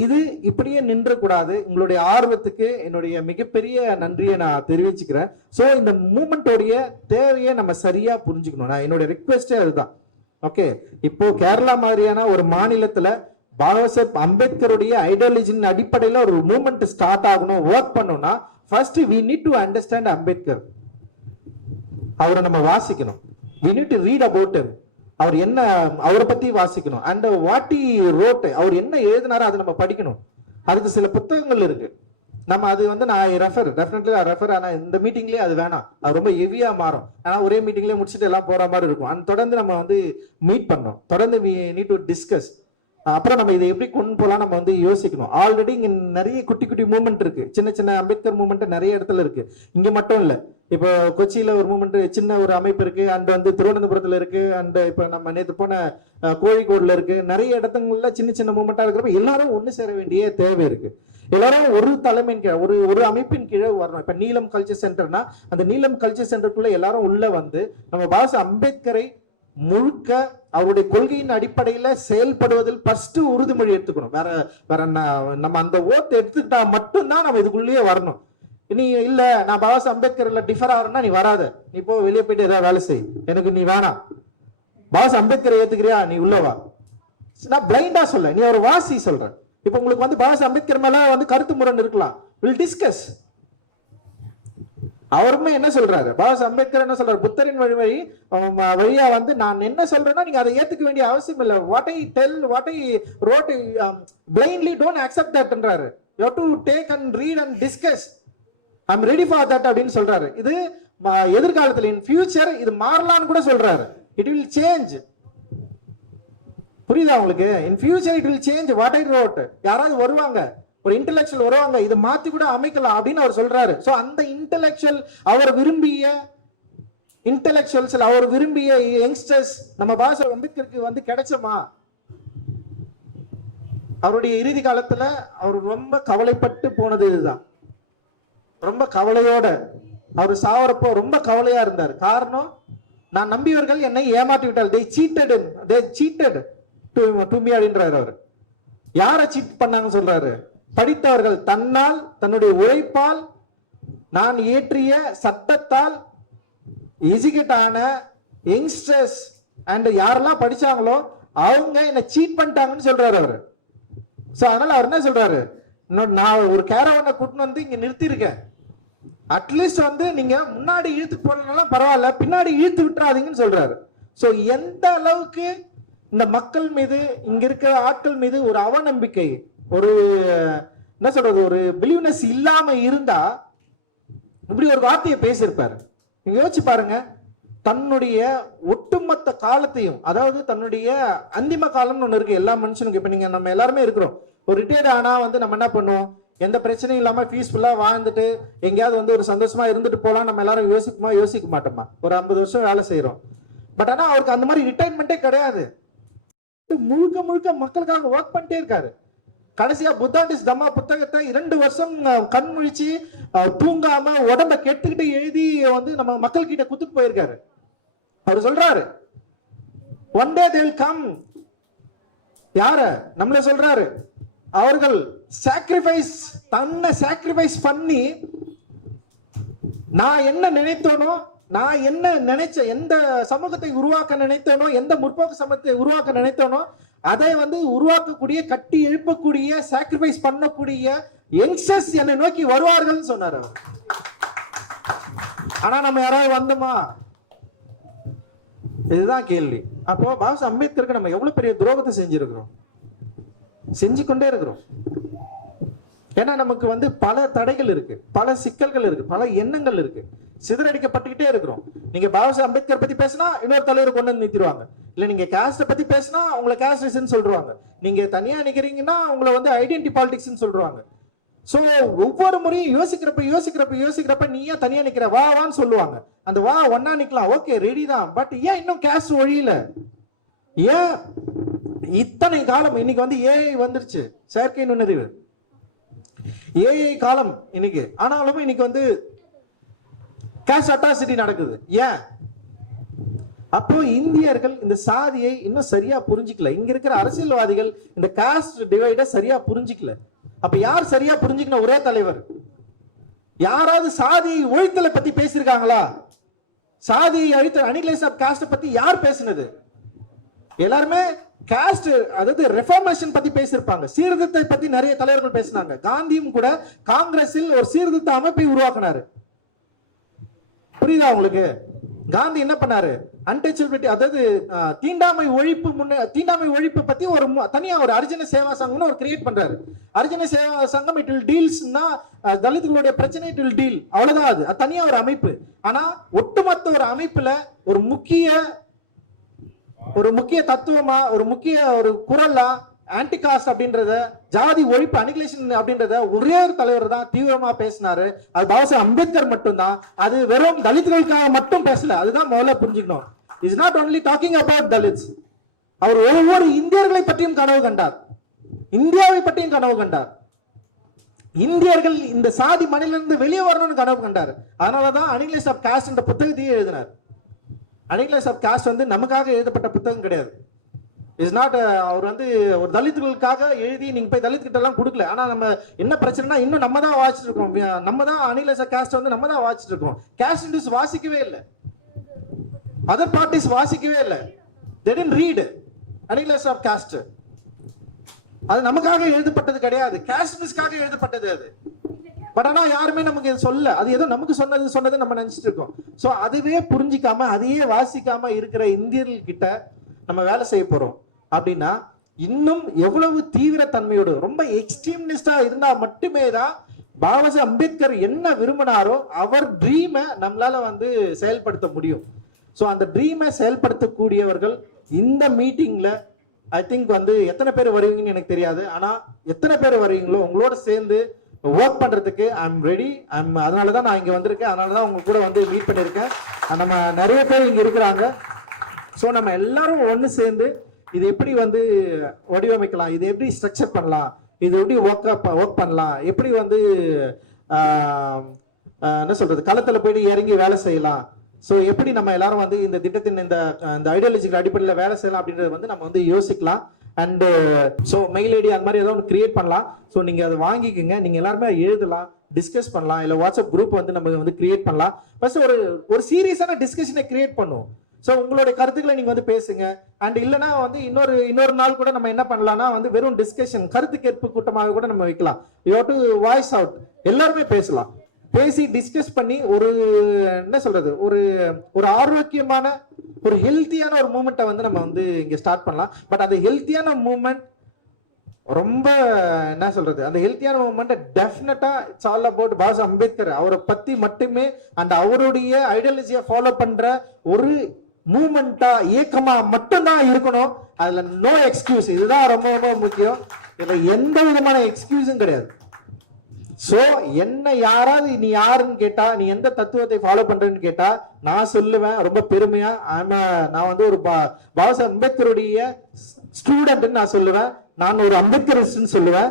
இது இப்படியே நின்று கூடாது. உங்களுடைய ஆர்வத்துக்கு என்னுடைய மிகப்பெரிய நன்றியை நான் தெரிவிச்சுக்கிறேன். ஸோ இந்த மூமெண்டோடைய தேவையை நம்ம சரியா புரிஞ்சுக்கணும். நான் என்னுடைய ரிக்வெஸ்டே அதுதான். ஓகே, இப்போ கேரளா மாதிரியான ஒரு மாநிலத்துல பாபாசாஹேப் அம்பேத்கருடைய ஐடியாலஜின் அடிப்படையில் ஒரு மூவ்மெண்ட் ஸ்டார்ட் ஆகணும், ஒர்க் பண்ணணும்னா first we need to understand Ambedkar. அவரை நம்ம வாசிக்கணும். we need to read about him. அவர் என்ன, அவரை பத்தி வாசிக்கணும். அண்ட் வாட் he wrote, அவர் என்ன எழுதினாரோ அதை நம்ம படிக்கணும். அதுக்கு சில புத்தகங்கள் இருக்கு. நம்ம அது வந்து நான் ரெஃபர் ஆனா இந்த மீட்டிங்லயே அது வேணாம். அது ரொம்ப ஹெவியா மாறும். ஆனா ஒரே மீட்டிங்லயே முடிச்சுட்டு எல்லாம் போற மாதிரி இருக்கும். அண்ட் தொடர்ந்து நம்ம வந்து மீட் பண்ணோம். தொடர்ந்து we need to discuss. அப்புறம் நம்ம இதை எப்படி கொண்டு போலாம் நம்ம வந்து யோசிக்கணும். ஆல்ரெடி இங்க நிறைய குட்டி குட்டி மூவ்மெண்ட் இருக்கு. சின்ன சின்ன அம்பேத்கர் மூவ்மெண்ட் நிறைய இடத்துல இருக்கு. இங்க மட்டும் இல்ல. இப்போ கொச்சியில ஒரு மூவ்மெண்ட், சின்ன ஒரு அமைப்பு இருக்கு. அண்ட் வந்து திருவனந்தபுரத்துல இருக்கு. அண்ட் இப்ப நம்ம நேற்று போன கோழிக்கோடுல இருக்கு. நிறைய இடத்துங்கள்ல சின்ன சின்ன மூவ்மெண்டா இருக்கிறப்ப எல்லாரும் ஒண்ணு சேர வேண்டிய தேவை இருக்கு. எல்லாரும் ஒரு தலைமையின் கீழே, ஒரு அமைப்பின் கீழே வரணும். இப்ப நீலம் கல்ச்சர் சென்டர்னா அந்த நீலம் கல்ச்சர் சென்டருக்குள்ள எல்லாரும் உள்ள வந்து நம்ம பாபாசாஹேப் அம்பேத்கரை முழுக்க அவருடைய கொள்கையின் அடிப்படையில செயல்படுவதில் ஃபர்ஸ்ட் உறுதிமொழி எடுத்துக்கணும். வேற நம்ம அந்த ஓட்டு எடுத்துக்கிட்டா மட்டும்தான் நம்ம இதுக்குள்ளேயே வரணும். நீ இல்ல நான் பாபாசாஹேப் அம்பேத்கர்ல டிஃபர் ஆகிறேன்னா நீ வராத. நீ போ, வெளியே போயிட்டு ஏதாவது வேலை செய், எனக்கு நீ வேணாம். பாபாசாஹேப் அம்பேத்கரை ஏத்துக்கிறியா, நீ உள்ளவா. நான் பிளைண்டா சொல்ல, நீ ஒரு வாசி சொல்ற. இப்ப உங்களுக்கு வந்து பாபாசாஹேப் அம்பேத்கர் மேல வந்து கருத்து முரண் இருக்கலாம். Will discuss. அவருமே என்ன சொல்றாரு, பாபாசாஹேப் அம்பேத்கர் என்ன சொல்றாரு, புத்தரின் வழியா வந்து நான் என்ன சொல்றேன்னா நீங்க அதை ஏத்துக்க வேண்டிய அவசியம் இல்லை. What I tell, what I wrote, blindly don't accept தட்ன்றாரு. You have to take and read and discuss. I am ready for that அப்படின்னு சொல்றாரு. இது எதிர்காலத்துல இன் ஃபியூச்சர் இது மாறலாம்னு கூட சொல்றாரு. It will change. புரியுதா உங்களுக்கு? In future it will change what I road. யாராவது வருவாங்க, ஒரு இன்டெலெக்சுவல் வருவாங்க, இதை மாத்தி கூட அமைக்கலாம் அப்படின்னு அவர் சொல்றாரு. சோ அந்த இன்டெலெக்சுவல், அவர் விரும்பிய இன்டெலெக்சுவல்ஸ், அவர் விரும்பிய யங்ஸ்டர்ஸ் நம்ம பாபாசாஹேப் அம்பேத்கருக்கு வந்து கிடைச்சமா? அவருடைய இறுதி காலத்துல அவர் ரொம்ப கவலைப்பட்டு போனது இதுதான். ரொம்ப கவலையோட அவர் சாவரப்போ ரொம்ப கவலையா இருந்தார். காரணம், நான் நம்பியவர்கள் என்னை ஏமாற்றி விட்டார். they cheated to me அப்படின்றாரு. அவர் யாரை சீட் பண்ணாங்க சொல்றாரு? படித்தவர்கள், தன்னால், தன்னுடைய உழைப்பால், நான் இயற்றிய சட்டத்தால் எஜுகேட் ஆன யங்ஸ்டர்ஸ் அண்ட் யாரெல்லாம் படிச்சாங்களோ அவங்க என்ன சீட் பண்ணிட்டாங்கன்னு சொல்றாரு அவரு. சோ அதனால அவர் என்ன சொல்றாரு, நான் ஒரு கேரவனை கூட்டின்னு வந்து இங்க நிறுத்திருக்கேன். அட்லீஸ்ட் வந்து நீங்க முன்னாடி இழுத்து போனாலும் பரவாயில்ல, பின்னாடி இழுத்து விட்டுறாதீங்கன்னு சொல்றாரு. சோ எந்த அளவுக்கு இந்த மக்கள் மீது, இங்க இருக்கிற ஆட்கள் மீது ஒரு அவநம்பிக்கை, ஒரு என்ன சொல்றது, ஒரு பிலீவ்னஸ் இல்லாம இருந்தா இப்படி ஒரு வார்த்தையை பேசியிருப்பாரு. நீங்க யோசிச்சு பாருங்க. தன்னுடைய ஒட்டுமொத்த காலத்தையும், அதாவது தன்னுடைய அந்திம காலம்னு ஒண்ணு இருக்கு எல்லா மனுஷனுக்கு. இப்ப நீங்க நம்ம எல்லாருமே இருக்கிறோம். ஒரு ரிட்டையர்ட் ஆனா வந்து நம்ம என்ன பண்ணுவோம், எந்த பிரச்சனையும் இல்லாம பீஸ்ஃபுல்லா வாழ்ந்துட்டு எங்கேயாவது வந்து ஒரு சந்தோஷமா இருந்துட்டு போலாம். நம்ம எல்லாரும் யோசிக்க மாட்டோமா? ஒரு 50 வருஷம் வேலை செய்யறோம். பட் ஆனா அவருக்கு அந்த மாதிரி ரிட்டைர்மெண்டே கிடையாது. முழுக்க முழுக்க மக்களுக்காக ஒர்க் பண்ணிட்டே இருக்காரு. கடைசியா புத்தாண்டிஸ் தம்மா புத்தகத்தை 2 வருஷம் கண் முழிச்சு தூங்காம உடம்ப கெட்டுக்கிட்டு எழுதி வந்து நம்ம மக்கள் கிட்ட குத்துட்டு போயிருக்காரு. அவர் சொல்றாரு, one day they will come. யார? நம்மள சொல்றாரு. அவர்கள் தன்னை சாக்ரிஃபைஸ் பண்ணி நான் என்ன நினைத்தேனோ, நான் என்ன நினைச்ச, எந்த சமூகத்தை உருவாக்க நினைத்தேனோ, எந்த முற்போக்கு சமூகத்தை உருவாக்க நினைத்தேனோ அதை வந்து உருவாக்கக்கூடிய, கட்டி எழுப்பக்கூடிய, சாக்ரிஃபைஸ் பண்ணக்கூடிய யங்ஸ்டர்ஸ் என்னை நோக்கி வருவார்கள் சொன்னார் அவர். ஆனா நம்ம யாராவது வந்தோமா? இதுதான் கேள்வி. அப்போ பாபா அம்பேத்கருக்கு நம்ம எவ்வளவு பெரிய துரோகத்தை செஞ்சிருக்கிறோம், செஞ்சு கொண்டே இருக்கிறோம். ஏன்னா நமக்கு வந்து பல தடைகள் இருக்கு, பல சிக்கல்கள் இருக்கு, பல எண்ணங்கள் இருக்கு, சிதறடிக்கப்பட்டுக்கிட்டே இருக்கிறோம். நீங்க பாபா அம்பேத்கர் பத்தி பேசினா இன்னொரு தலைவர் கொண்டு வந்து நிறுத்திடுவாங்க. இல்ல நீங்க கேஸ்ட பத்தி பேசினா உங்களை கேஸ்ட் சொல்றாங்க. நீங்க தனியா நிக்கிறீங்கன்னா உங்களை வந்து ஐடென்டி பாலிடிக்ஸ் சொல்றாங்க. சோ ஒவ்வொரு முறையும் யோசிக்கிறப்ப நீ ஏன் தனியா நிக்கிற, வான்னு சொல்லுவாங்க. அந்த ஒன்னா நிக்கலாம், ஓகே ரெடி தான். பட் ஏன் இன்னும் கேஸ்ட் ஒழியல? ஏன் இத்தனை காலம்? இன்னைக்கு வந்து ஏஐ வந்துருச்சு, செயற்கை நுண்ணறிவு, ஏஐ காலம் இன்னைக்கு. ஆனாலும் இன்னைக்கு வந்து கேஸ்ட் அட்ராசிட்டி நடக்குது. ஏன்? அப்போ இந்தியர்கள் இந்த சாதியை இன்னும் சரியா புரிஞ்சிக்கல. இங்க இருக்கிற அரசியல்வாதிகள் இந்த காஸ்ட் டிவைட சரியா புரிஞ்சிக்கல. அப்ப யார் சரியா புரிஞ்சுக்கணும்? ஒரே தலைவர். யாராவது சாதியை ஒழித்தலை பத்தி பேசியிருக்காங்களா? சாதியை அழித்த அனிகலேஷன் ஆஃப் காஸ்ட் பத்தி யார் பேசினது? எல்லாருமே காஸ்ட், அதாவது ரெஃபார்மேஷன் பத்தி பேசியிருப்பாங்க. சீர்திருத்தத்தை பத்தி நிறைய தலைவர்கள் பேசினாங்க. காந்தியும் கூட காங்கிரஸில் ஒரு சீர்திருத்த அமைப்பை உருவாக்கினாரு. புரியுதா உங்களுக்கு? காந்தி என்ன பண்ணாரு? அன்டச்சபிலிட்டி, அதாவது தீண்டாமை ஒழிப்பு பத்தி ஒரு தனியா ஒரு அரிஜன சேவா சங்கம்னு ஒரு கிரியேட் பண்றாரு. அரிஜன சேவா சங்கம் இட் வில் டீல்ஸ்னா தலித்துகளுடைய பிரச்சனை இட் வில் டீல், அவ்வளவுதான். அது தனியா ஒரு அமைப்பு. ஆனா ஒட்டுமொத்த ஒரு அமைப்புல ஒரு முக்கிய தத்துவமா, ஒரு குரலா ஆன்டி காஸ்ட் அப்படின்றத, ஜாதி ஒழிப்பு அனிகலேஷன் அப்படின்றத ஒரே ஒரு தலைவர் தான் தீவிரமா பேசினாரு. அது பாபா அம்பேத்கர் மட்டும்தான். அது வெறும் தலித்துகளுக்காக மட்டும் பேசல. அதுதான் முதல்ல புரிஞ்சுக்கணும். Is not only talking about Dalits. அவர் ஒவ்வொரு இந்தியர்களை பற்றியும் கனவு கண்டார், இந்தியாவை பற்றியும் கனவு கண்டார். இந்தியர்கள் இந்த சாதி மண்ணிலிருந்து வெளியே வரணும்னு கனவு கண்டார். அதனாலதான் அனிகலேஷன் ஆஃப் காஸ்ட் என்ற புத்தகத்தையே எழுதினார். அனிகலேஷன் ஆஃப் காஸ்ட் வந்து நமக்காக எழுதப்பட்ட புத்தகம் கிடையாது. இஸ் நாட், அவர் வந்து ஒரு தலித்துகளுக்காக எழுதி நீங்க போய் தலித் கிட்ட எல்லாம் கொடுக்கல. ஆனா நம்ம என்ன பிரச்சனைனா, இன்னும் நம்ம தான் வாசிச்சுட்டு இருக்கோம். நம்ம தான் அனிகலேஷன் காஸ்ட் வந்து நம்ம தான் வாசிச்சுட்டு இருக்கோம். காஸ்ட் இண்டஸ் வாசிக்கவே இல்லை, அதர் பார்ட்டிஸ் வாசிக்கவே இல்லை. they didn't read annihilation of caste. அது நமக்காக எழுதப்பட்டது கிடையாது, காஸ்டிஸ்க்காக எழுதப்பட்டது அது. பட் ஆனா யாருமே நமக்கு சொல்ல, அது ஏதோ நமக்கு சொன்னது நம்ம நினைச்சிட்டு இருக்கோம். சோ அதுவே புரிஞ்சிக்காம, அதையே வாசிக்காம இருக்கிற இந்தியர்கள் கிட்ட நம்ம வேலை செய்ய போறோம் அப்படின்னா, இன்னும் எவ்வளவு தீவிர தன்மையோடு, ரொம்ப எக்ஸ்ட்ரீமிஸ்டா இருந்தா மட்டுமே தான் பாபா அம்பேத்கர் என்ன விரும்பினாரோ அவர் ட்ரீமை நம்மளால வந்து செயல்படுத்த முடியும். ஸோ அந்த ட்ரீமை செயல்படுத்தக்கூடியவர்கள் இந்த மீட்டிங்ல ஐ திங்க் வந்து எத்தனை பேர் வருவீங்கன்னு எனக்கு தெரியாது. ஆனா எத்தனை பேர் வருவீங்களோ உங்களோட சேர்ந்து ஒர்க் பண்றதுக்கு ஐ எம் ரெடி. அதனாலதான் நான் இங்க வந்திருக்கேன், அதனாலதான் உங்க கூட வந்து மீட் பண்ணிருக்கேன். நம்ம நிறைய பேர் இங்க இருக்கிறாங்க. ஸோ நம்ம எல்லாரும் ஒன்று சேர்ந்து இது எப்படி வந்து வடிவமைக்கலாம், இது எப்படி ஸ்ட்ரக்சர் பண்ணலாம், இது எப்படி ஒர்க் பண்ணலாம், எப்படி வந்து என்ன சொல்றது, களத்தில் போயிட்டு இறங்கி வேலை செய்யலாம். ஸோ எப்படி நம்ம எல்லாரும் வந்து இந்த திட்டத்தின் இந்த ஐடியாலஜிக்கு அடிப்படையில் வேலை செய்யலாம் அப்படின்றத வந்து நம்ம வந்து யோசிக்கலாம். அண்டு ஸோ மெயில் ஐடி அந்த மாதிரி ஏதோ ஒன்று கிரியேட் பண்ணலாம். ஸோ நீங்கள் அதை வாங்கிக்கோங்க, நீங்கள் எல்லாருமே எழுதலாம், டிஸ்கஸ் பண்ணலாம். இல்லை வாட்ஸ்அப் குரூப் வந்து நம்ம வந்து கிரியேட் பண்ணலாம். ஃபர்ஸ்ட் ஒரு சீரியஸான டிஸ்கஷனை கிரியேட் பண்ணுவோம். ஸோ உங்களுடைய கருத்துக்களை நீங்க வந்து பேசுங்க. அண்ட் இல்லைன்னா வந்து இன்னொரு நாள் கூட நம்ம என்ன பண்ணலாம்னா வந்து வெறும் டிஸ்கஷன், கருத்து கேட்பு கூட்டமாக கூட நம்ம வைக்கலாம். You have to voice out, எல்லாருமே பேசலாம். பேசி டிஸ்கஸ் பண்ணி ஒரு என்ன சொல்றது, ஒரு ஆரோக்கியமான ஒரு ஹெல்த்தியான ஒரு மூமெண்ட்டை வந்து நம்ம வந்து இங்க ஸ்டார்ட் பண்ணலாம். பட் அந்த ஹெல்த்தியான மூமெண்ட் ரொம்ப என்ன சொல்றது, அந்த ஹெல்த்தியான மூமெண்ட் டெஃபினட்டா it's all about Baba Ambedkar. அவரை பத்தி மட்டுமே அண்ட் அவருடைய ஐடியாலஜியை ஃபாலோ பண்ற ஒரு மூமெண்டா, இயக்கமா மட்டும்தான் இருக்கணும். அதுல நோ எக்ஸ்கியூஸ். இதுதான் ரொம்ப ரொம்ப முக்கியம். இதுல எந்த விதமான எக்ஸ்கியூஸும் கிடையாது. சோ என்ன யாராவது நீ யாருன்னு கேட்டா, நீ எந்த தத்துவத்தை ஃபாலோ பண்றேன்னு கேட்டா, நான் சொல்லுவேன் ரொம்ப பெருமையா, நான் வந்து ஒரு பாபா அம்பேத்கருடைய ஸ்டூடெண்ட் நான் சொல்லுவேன். நான் ஒரு அம்பேத்கரிஸ்ட் சொல்லுவேன்,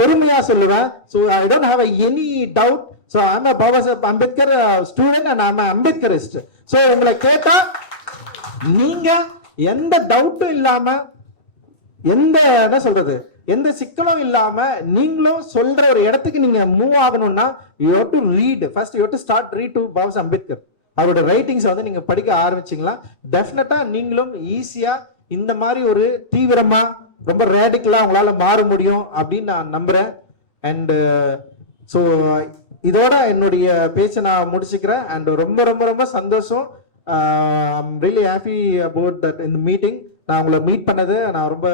பெருமையா சொல்லுவேன். So I don't have any doubt. So I am Baba Saheb Ambedkar student and I am Ambedkarist. So உங்களை கேட்டா நீங்க எந்த டவுட்டும் இல்லாம, எந்த என்ன சொல்றது, எந்த சிக்கலும் இல்லாம நீங்களும் சொல்ற ஒரு இடத்துக்கு நீங்க மூவ் ஆகணும்னா you have to read first, you have to start read to Baba Ambedkar. அவரோட ரைட்டிங்ஸ் வந்து நீங்க படிக்க ஆரம்பிச்சீங்களா டெஃபினட்டா நீங்களும் ஈஸியா இந்த மாதிரி ஒரு தீவிரமா ரொம்ப ரேடிக்கலா உங்களால மாற முடியும் அப்படின்னு நான் நம்புறேன். அண்ட் ஸோ இதோட என்னுடைய பேச்சை நான் முடிச்சுக்கிறேன். அண்ட் ரொம்ப ரொம்ப ரொம்ப சந்தோஷம். I'm really happy about that இந்த மீட்டிங். நான் உங்களை மீட் பண்ணது நான் ரொம்ப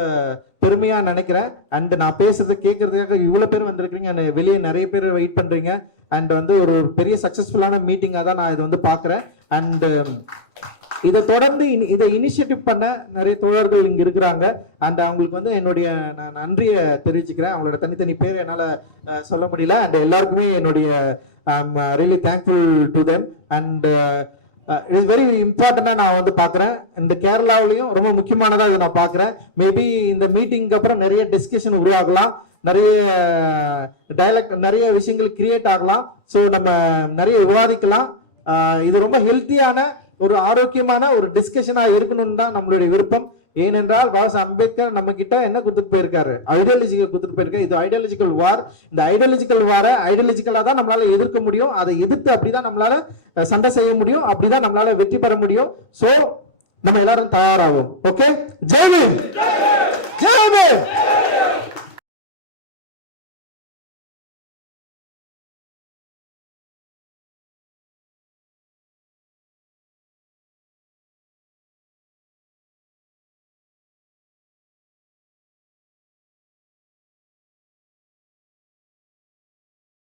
பெருமையா நினைக்கிறேன். அண்ட் நான் பேசுறது கேட்கறதுக்காக இவ்வளவு பேர் வந்திருக்கீங்க, வெளியே நிறைய பேர் வெயிட் பண்றீங்க. அண்ட் வந்து ஒரு பெரிய சக்சஸ்ஃபுல்லான மீட்டிங்கா தான் நான் இதை வந்து பாக்குறேன். அண்ட் இதை தொடர்ந்து இதை இனிஷியேட்டிவ் பண்ண நிறைய தோழர்கள் இங்க இருக்கிறாங்க. அண்ட் அவங்களுக்கு வந்து என்னுடைய நன்றியை தெரிவிச்சுக்கிறேன். அவங்களோட தனித்தனி பேர் என்னால சொல்ல முடியல. அண்ட் எல்லாருக்குமே என்னுடைய really thankful to them. And it is very இம்பார்ட்டண்டா நான் வந்து பாக்குறேன். இந்த கேரளாவிலையும் ரொம்ப முக்கியமானதா இதை நான் பாக்குறேன். மேபி இந்த மீட்டிங்க்கு அப்புறம் நிறைய டிஸ்கஷன் உருவாகலாம், நிறைய டயலாக், நிறைய விஷயங்கள் கிரியேட் ஆகலாம். ஸோ நம்ம நிறைய விவாதிக்கலாம். இது ரொம்ப ஹெல்த்தியான ஒரு ஆரோக்கியமான ஒரு டிஸ்கஷனா இருக்கணும்னு தான் நம்மளுடைய விருப்பம். ஏனென்றால் பாபா அம்பேத்கர் நம்ம கிட்ட என்ன கொடுத்துட்டு போயிருக்காரு, ஐடியாலஜிக்கல் கொடுத்துட்டு போயிருக்காரு. இது ஐடியாலஜிக்கல் வார். இந்த ஐடியாலஜிக்கல் வார ஐடியாலஜிக்கலா தான் நம்மளால எதிர்க்க முடியும். அதை எதிர்த்து அப்படிதான் நம்மளால சண்டை செய்ய முடியும், அப்படிதான் நம்மளால வெற்றி பெற முடியும். சோ நம்ம எல்லாரும் தயாராகும். ஓகே, ஜெய் பீம், ஜெய் பீம்.